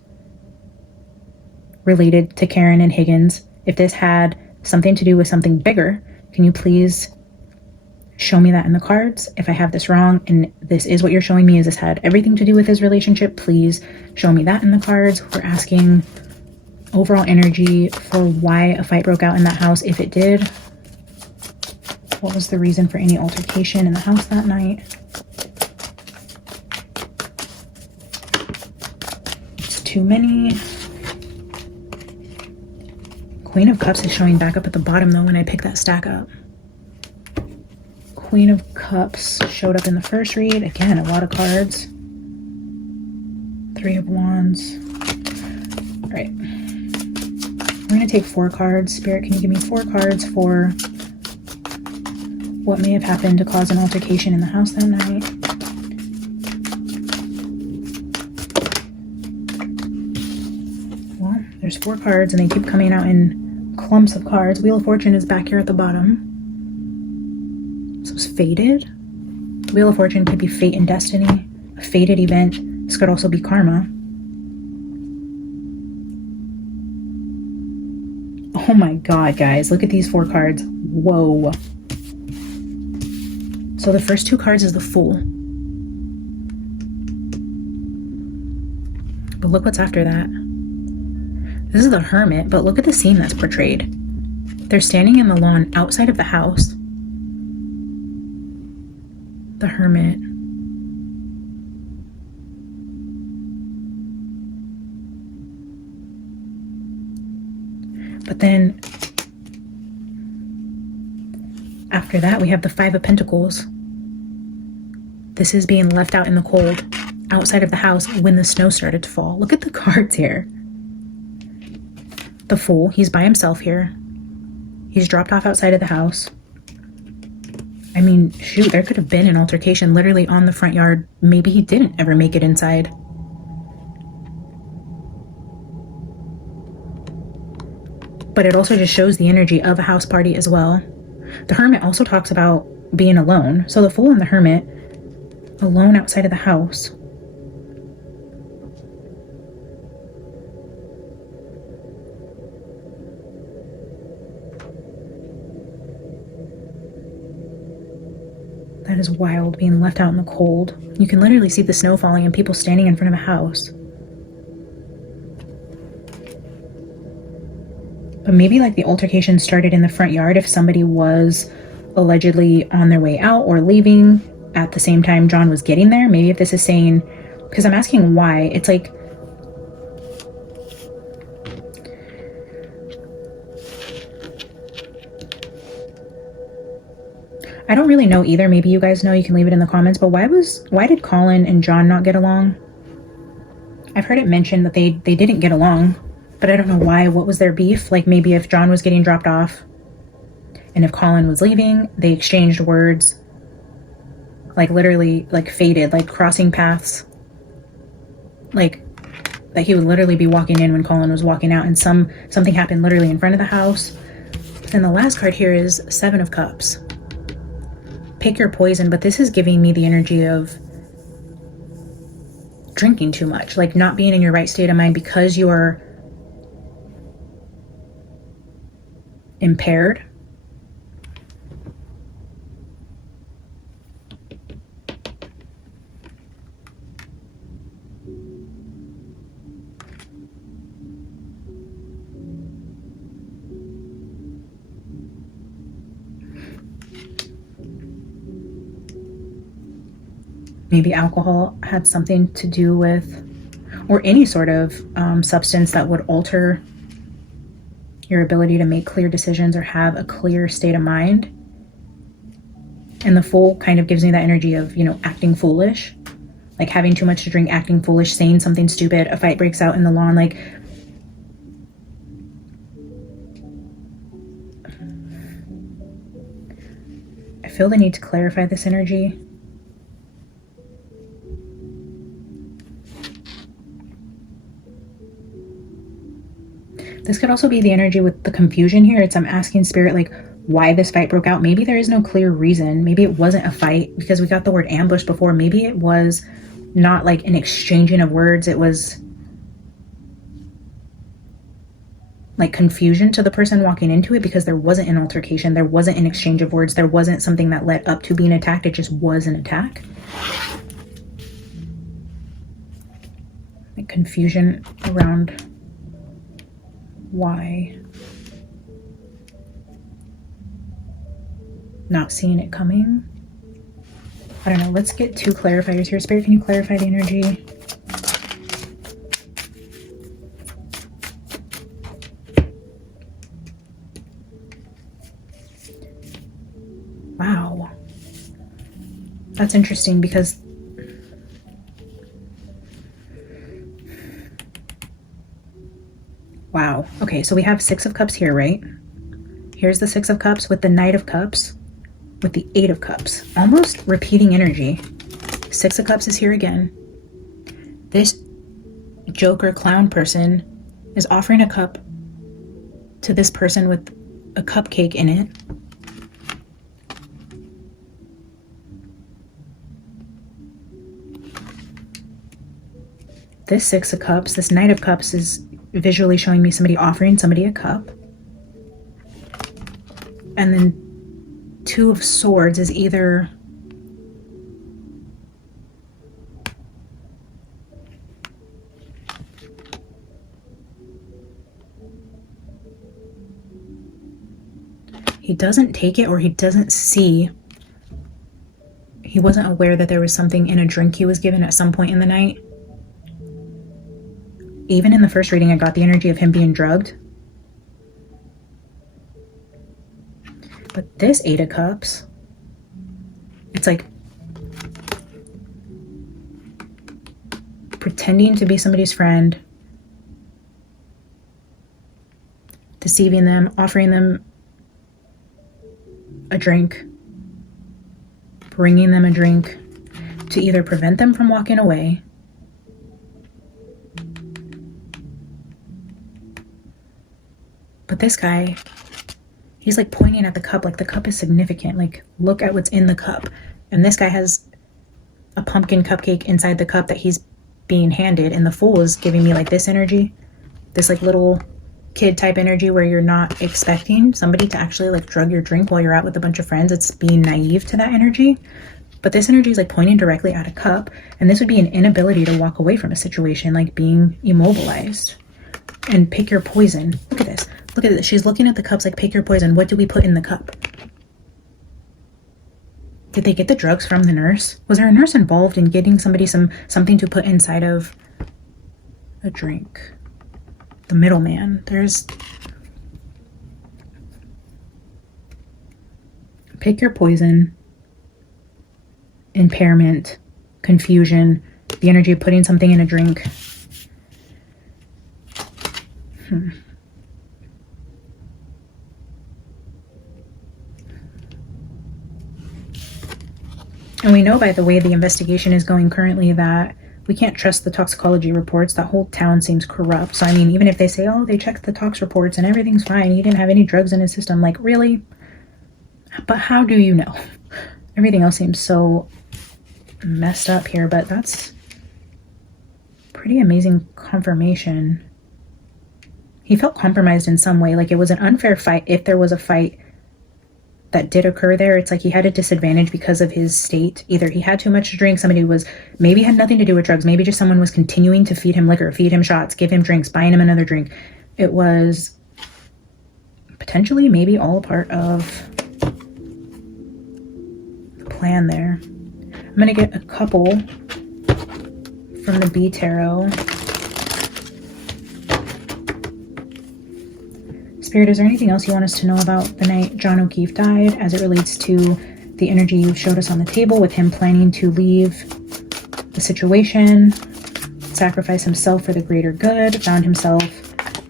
related to Karen and Higgins, if this had something to do with something bigger, can you please show me that in the cards? If I have this wrong and this is what you're showing me, is this had everything to do with his relationship, please show me that in the cards. We're asking overall energy for why a fight broke out in that house, if it did. What was the reason for any altercation in the house that night? It's too many. Queen of Cups is showing back up at the bottom though when I pick that stack up. Queen of Cups showed up in the first read. Again, a lot of cards. Three of Wands. All right. We're going to take 4 cards. Spirit, can you give me 4 cards for what may have happened to cause an altercation in the house that night? Well, there's 4 cards and they keep coming out in clumps of cards. Wheel of Fortune is back here at the bottom. So it's fated. Wheel of Fortune could be fate and destiny. A fated event. This could also be karma. Oh my god, guys. Look at these 4 cards. Whoa. So the first 2 cards is the Fool. But look what's after that. This is the Hermit, but look at the scene that's portrayed. They're standing in the lawn outside of the house. The Hermit. But then after that, we have the 5 of Pentacles. This is being left out in the cold outside of the house when the snow started to fall. Look at the cards here. The Fool, he's by himself here. He's dropped off outside of the house. I mean, shoot, there could have been an altercation literally on the front yard. Maybe he didn't ever make it inside. But it also just shows the energy of a house party as well. The Hermit also talks about being alone. So the Fool and the Hermit, alone outside of the house. That is wild, being left out in the cold. You can literally see the snow falling and people standing in front of a house. But maybe like the altercation started in the front yard if somebody was allegedly on their way out or leaving at the same time John was getting there. Maybe if this is saying, because I'm asking why, it's like, I don't really know either. Maybe you guys know, you can leave it in the comments, but why did Colin and John not get along? I've heard it mentioned that they didn't get along, but I don't know why. What was their beef? Like maybe if John was getting dropped off and if Colin was leaving, they exchanged words, like literally like fated, like crossing paths, like that he would literally be walking in when Colin was walking out and something happened literally in front of the house. And the last card here is 7 of Cups. Pick your poison, but this is giving me the energy of drinking too much, like not being in your right state of mind because you're impaired. Maybe alcohol had something to do with, or any sort of substance that would alter your ability to make clear decisions or have a clear state of mind. And the Fool kind of gives me that energy of, you know, acting foolish, like having too much to drink, acting foolish, saying something stupid, a fight breaks out in the lawn. Like, I feel the need to clarify this energy. This could also be the energy with the confusion here. I'm asking Spirit, like, why this fight broke out. Maybe there is no clear reason. Maybe it wasn't a fight because we got the word ambush before. Maybe it was not like an exchanging of words. It was like confusion to the person walking into it because there wasn't an altercation. There wasn't an exchange of words. There wasn't something that led up to being attacked. It just was an attack. Like confusion around why. Not seeing it coming. I don't know. Let's get 2 clarifiers here. Spirit, can you clarify the energy? Wow. That's interesting because wow. Okay, so we have 6 of Cups here, right? Here's the 6 of Cups with the Knight of Cups, with the 8 of Cups. Almost repeating energy. 6 of Cups is here again. This Joker clown person is offering a cup to this person with a cupcake in it. This 6 of Cups, this Knight of Cups is visually showing me somebody offering somebody a cup. And then 2 of Swords is either he doesn't take it or he doesn't see. He wasn't aware that there was something in a drink he was given at some point in the night. Even in the first reading, I got the energy of him being drugged. But this 8 of Cups, it's like pretending to be somebody's friend, deceiving them, offering them a drink, bringing them a drink to either prevent them from walking away but this guy, he's like pointing at the cup, like the cup is significant, like look at what's in the cup. And this guy has a pumpkin cupcake inside the cup that he's being handed, and the Fool is giving me like this energy, this like little kid type energy where you're not expecting somebody to actually like drug your drink while you're out with a bunch of friends. It's being naive to that energy. But this energy is like pointing directly at a cup, and this would be an inability to walk away from a situation, like being immobilized. And pick your poison. Look at this. Look at this. She's looking at the cups like, pick your poison. What do we put in the cup? Did they get the drugs from the nurse? Was there a nurse involved in getting somebody something to put inside of a drink? The middleman. There's... Pick your poison. Impairment. Confusion. The energy of putting something in a drink. And we know by the way the investigation is going currently that we can't trust the toxicology reports. The whole town seems corrupt. So I mean, even if they say, oh, they checked the tox reports and everything's fine, he didn't have any drugs in his system, like really? But how do you know? Everything else seems so messed up here, but that's pretty amazing confirmation. He felt compromised in some way, like it was an unfair fight. If there was a fight that did occur there, it's like he had a disadvantage because of his state. Either he had too much to drink, somebody was, maybe had nothing to do with drugs, maybe just someone was continuing to feed him liquor, feed him shots, give him drinks, buying him another drink. It was potentially maybe all a part of the plan there. I'm gonna get a couple from the B Tarot. Spirit, is there anything else you want us to know about the night John O'Keefe died as it relates to the energy you showed us on the table with him planning to leave the situation, sacrifice himself for the greater good, found himself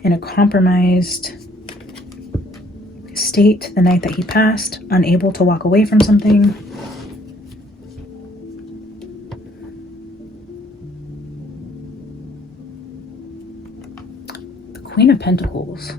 in a compromised state the night that he passed, unable to walk away from something? The Queen of Pentacles.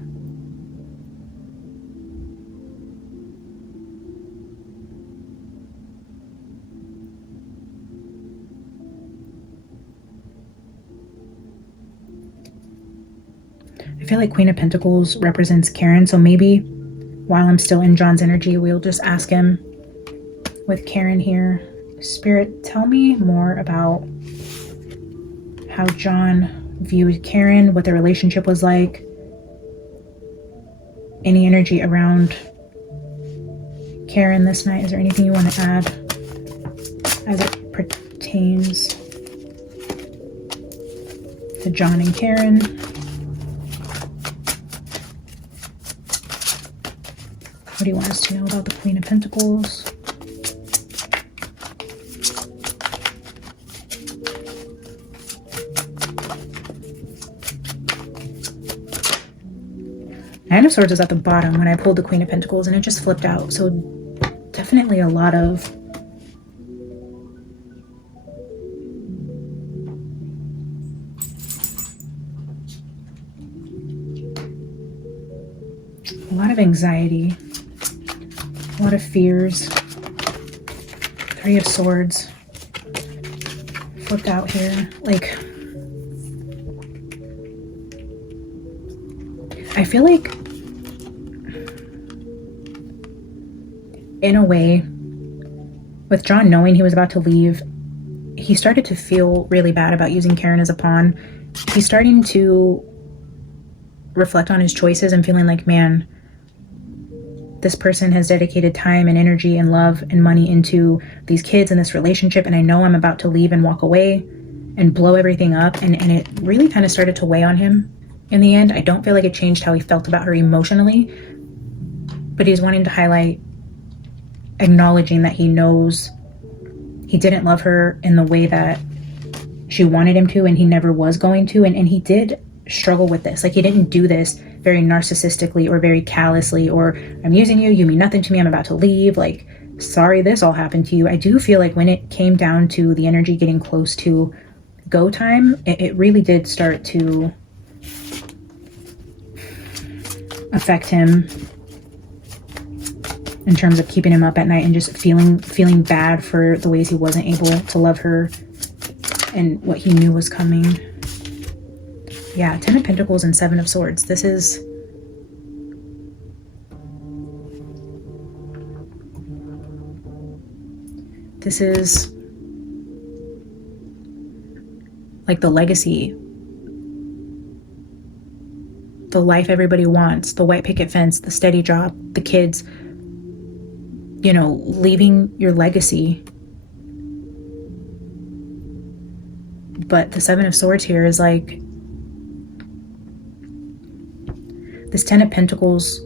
I feel like Queen of Pentacles represents Karen, so maybe while I'm still in John's energy, we'll just ask him with Karen here. Spirit, tell me more about how John viewed Karen, what the relationship was like, any energy around Karen this night. Is there anything you want to add as it pertains to John and Karen? What do you want us to know about the Queen of Pentacles? Nine of Swords is at the bottom when I pulled the Queen of Pentacles and it just flipped out. So definitely a lot of anxiety, a lot of fears. Three of Swords flipped out here. Like, I feel like in a way, with John knowing he was about to leave, he started to feel really bad about using Karen as a pawn. He's starting to reflect on his choices and feeling like, man, this person has dedicated time and energy and love and money into these kids and this relationship, and I know I'm about to leave and walk away and blow everything up. And it really kind of started to weigh on him in the end. I don't feel like it changed how he felt about her emotionally, but he's wanting to highlight acknowledging that he knows he didn't love her in the way that she wanted him to, and he never was going to. And he did struggle with this. Like, he didn't do this very narcissistically or very callously, or I'm using you, you mean nothing to me, I'm about to leave, like, sorry this all happened to you. I do feel like when it came down to the energy getting close to go time, it really did start to affect him in terms of keeping him up at night and just feeling bad for the ways he wasn't able to love her and what he knew was coming. Yeah, Ten of Pentacles and Seven of Swords. This is like the legacy, the life everybody wants, the white picket fence, the steady job, the kids, you know, leaving your legacy. But the Seven of Swords here is like, this Ten of Pentacles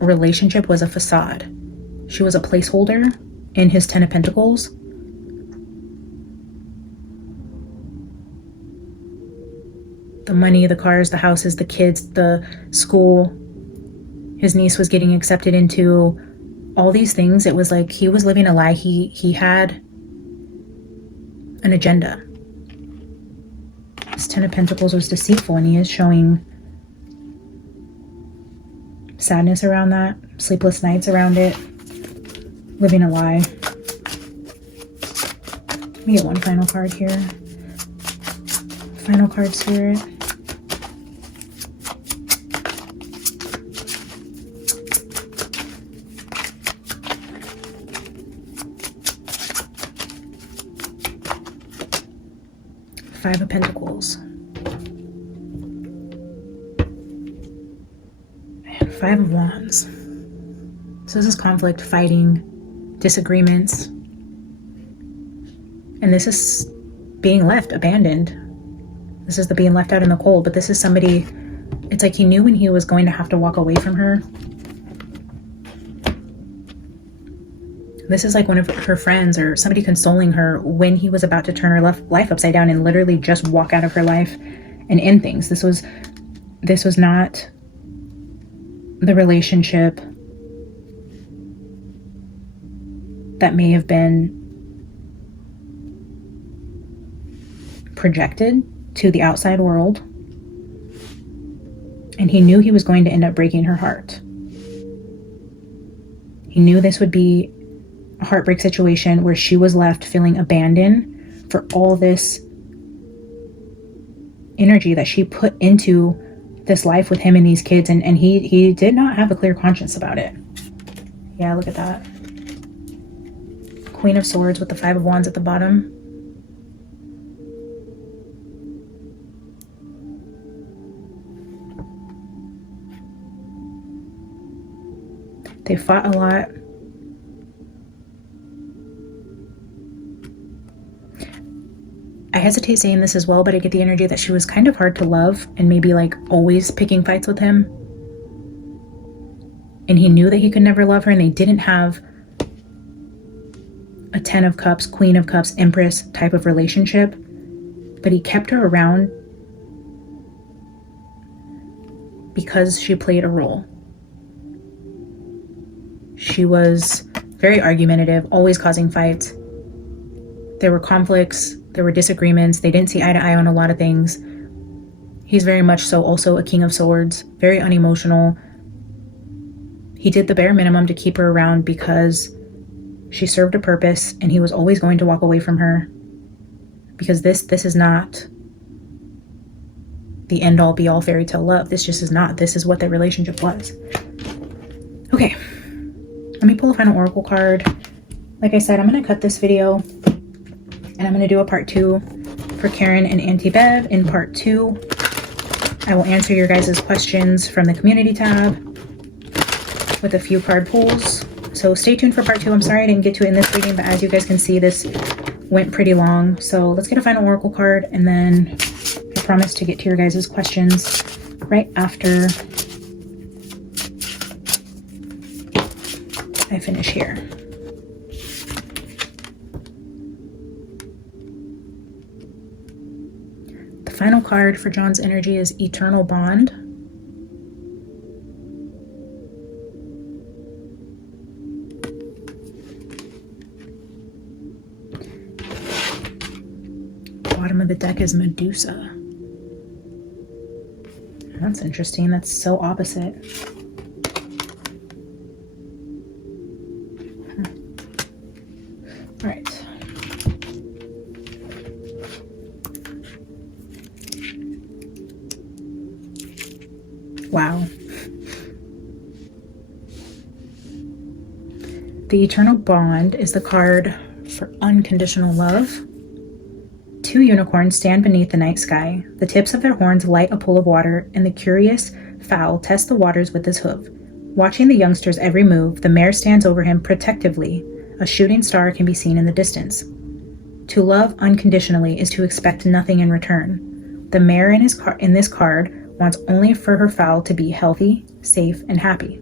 relationship was a facade. She was a placeholder in his Ten of Pentacles. The money, the cars, the houses, the kids, the school his niece was getting accepted into, all these things. It was like he was living a lie. He had an agenda. This Ten of Pentacles was deceitful, and he is showing sadness around that, sleepless nights around it, living a lie. Let me get one final card here. Final card, Spirit. Five of Pentacles. And Five of Wands. So this is conflict, fighting, disagreements. And this is being left abandoned. This is the being left out in the cold, but this is somebody It's like he knew when he was going to have to walk away from her. This is like one of her friends or somebody consoling her when he was about to turn her life upside down and literally just walk out of her life and end things. This was not the relationship that may have been projected to the outside world. And he knew he was going to end up breaking her heart. He knew this would be a heartbreak situation where she was left feeling abandoned for all this energy that she put into this life with him and these kids. And he did not have a clear conscience about it. Yeah, look at that. Queen of Swords with the Five of Wands at the bottom. They fought a lot. I hesitate saying this as well, but I get the energy that she was kind of hard to love and maybe like always picking fights with him. And he knew that he could never love her, and they didn't have a 10 of Cups, Queen of Cups, Empress type of relationship, but he kept her around because she played a role. She was very argumentative, always causing fights. There were conflicts, there were disagreements. They didn't see eye to eye on a lot of things. He's very much so also a King of Swords, very unemotional. He did the bare minimum to keep her around because she served a purpose, and he was always going to walk away from her because this is not the end all be all fairy tale love. This just is not. This is what their relationship was. Okay. Let me pull a final oracle card. Like I said, I'm going to cut this video and I'm going to do a part 2 for Karen and Auntie Bev. In part 2, I will answer your guys' questions from the community tab with a few card pulls. So stay tuned for part 2. I'm sorry I didn't get to it in this reading, but as you guys can see, this went pretty long. So let's get a final oracle card, and then I promise to get to your guys' questions right after I finish here. The final card for John's energy is Eternal Bond. Bottom of the deck is Medusa. That's interesting. That's so opposite. All right. Wow. The Eternal Bond is the card for unconditional love. 2 unicorns stand beneath the night sky. The tips of their horns light a pool of water, and the curious fowl tests the waters with his hoof. Watching the youngster's every move, the mare stands over him protectively. A shooting star can be seen in the distance. To love unconditionally is to expect nothing in return. The mare in this card wants only for her fowl to be healthy, safe, and happy.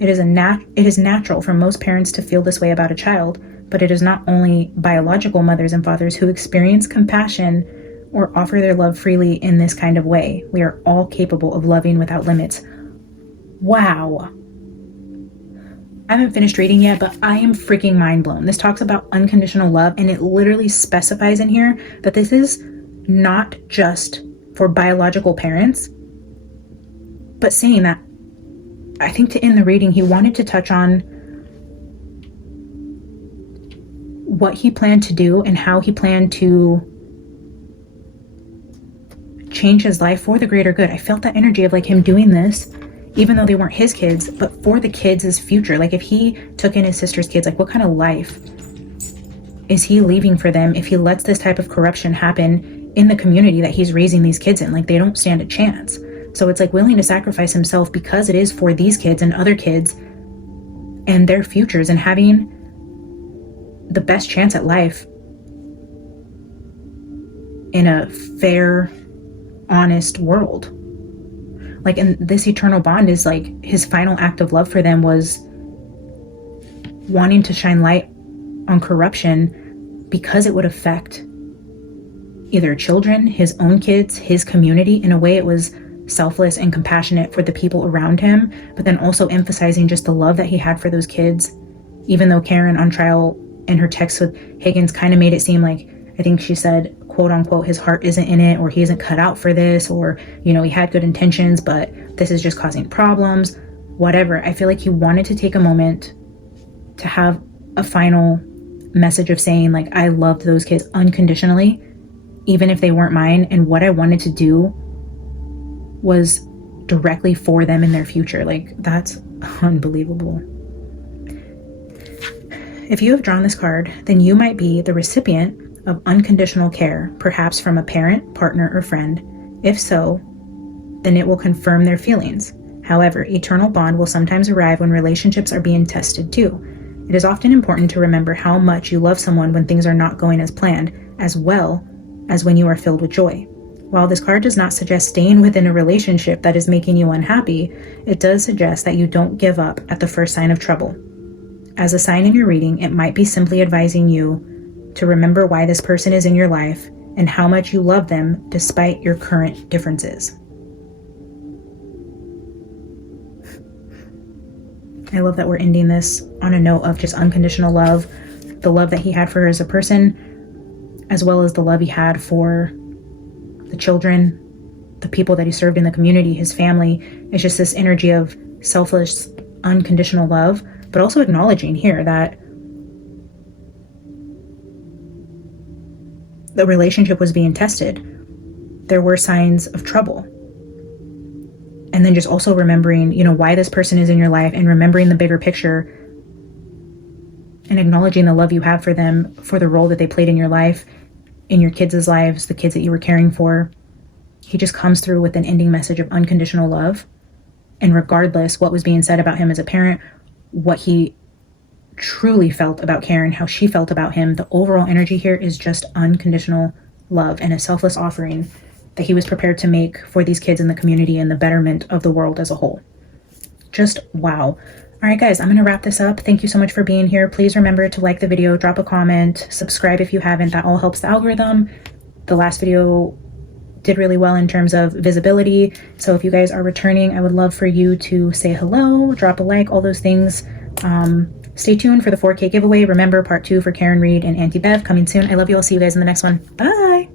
It is natural for most parents to feel this way about a child, but it is not only biological mothers and fathers who experience compassion or offer their love freely in this kind of way. We are all capable of loving without limits. Wow. I haven't finished reading yet, but I am freaking mind blown. This talks about unconditional love, and it literally specifies in here that this is not just for biological parents, but saying that, I think to end the reading, he wanted to touch on what he planned to do and how he planned to change his life for the greater good. I felt that energy of like him doing this, even though they weren't his kids, but for the kids' future. Like if he took in his sister's kids, like what kind of life is he leaving for them if he lets this type of corruption happen in the community that he's raising these kids in? Like they don't stand a chance. So it's like willing to sacrifice himself because it is for these kids and other kids and their futures and having the best chance at life in a fair, honest world. Like, and this eternal bond is like his final act of love for them was wanting to shine light on corruption because it would affect either children, his own kids, his community. In a way, it was selfless and compassionate for the people around him, but then also emphasizing just the love that he had for those kids. Even though Karen on trial in her text with Higgins kind of made it seem like, I think she said, quote unquote, his heart isn't in it, or he isn't cut out for this, or, you know, he had good intentions, but this is just causing problems, whatever. I feel like he wanted to take a moment to have a final message of saying, like, I loved those kids unconditionally, even if they weren't mine. And what I wanted to do was directly for them in their future. Like, that's unbelievable. If you have drawn this card, then you might be the recipient of unconditional care, perhaps from a parent, partner, or friend. If so, then it will confirm their feelings. However, eternal bond will sometimes arrive when relationships are being tested too. It is often important to remember how much you love someone when things are not going as planned, as well as when you are filled with joy. While this card does not suggest staying within a relationship that is making you unhappy, it does suggest that you don't give up at the first sign of trouble. As a sign in your reading, it might be simply advising you to remember why this person is in your life and how much you love them despite your current differences. I love that we're ending this on a note of just unconditional love, the love that he had for her as a person, as well as the love he had for the children, the people that he served in the community, his family. It's just this energy of selfless, unconditional love, but also acknowledging here that the relationship was being tested. There were signs of trouble. And then just also remembering, you know, why this person is in your life, and remembering the bigger picture and acknowledging the love you have for them, for the role that they played in your life, in your kids' lives, the kids that you were caring for. He just comes through with an ending message of unconditional love. And regardless what was being said about him as a parent, what he truly felt about Karen, how she felt about him, the overall energy here is just unconditional love and a selfless offering that he was prepared to make for these kids in the community and the betterment of the world as a whole. Just wow. All right, guys, I'm going to wrap this up. Thank you so much for being here. Please remember to like the video, drop a comment, subscribe if you haven't. That all helps the algorithm. The last video did really well in terms of visibility. So if you guys are returning, I would love for you to say hello, drop a like, all those things. Stay tuned for the 4K giveaway. Remember, part 2 for Karen Reed and Auntie Bev coming soon. I love you all. See you guys in the next one. Bye.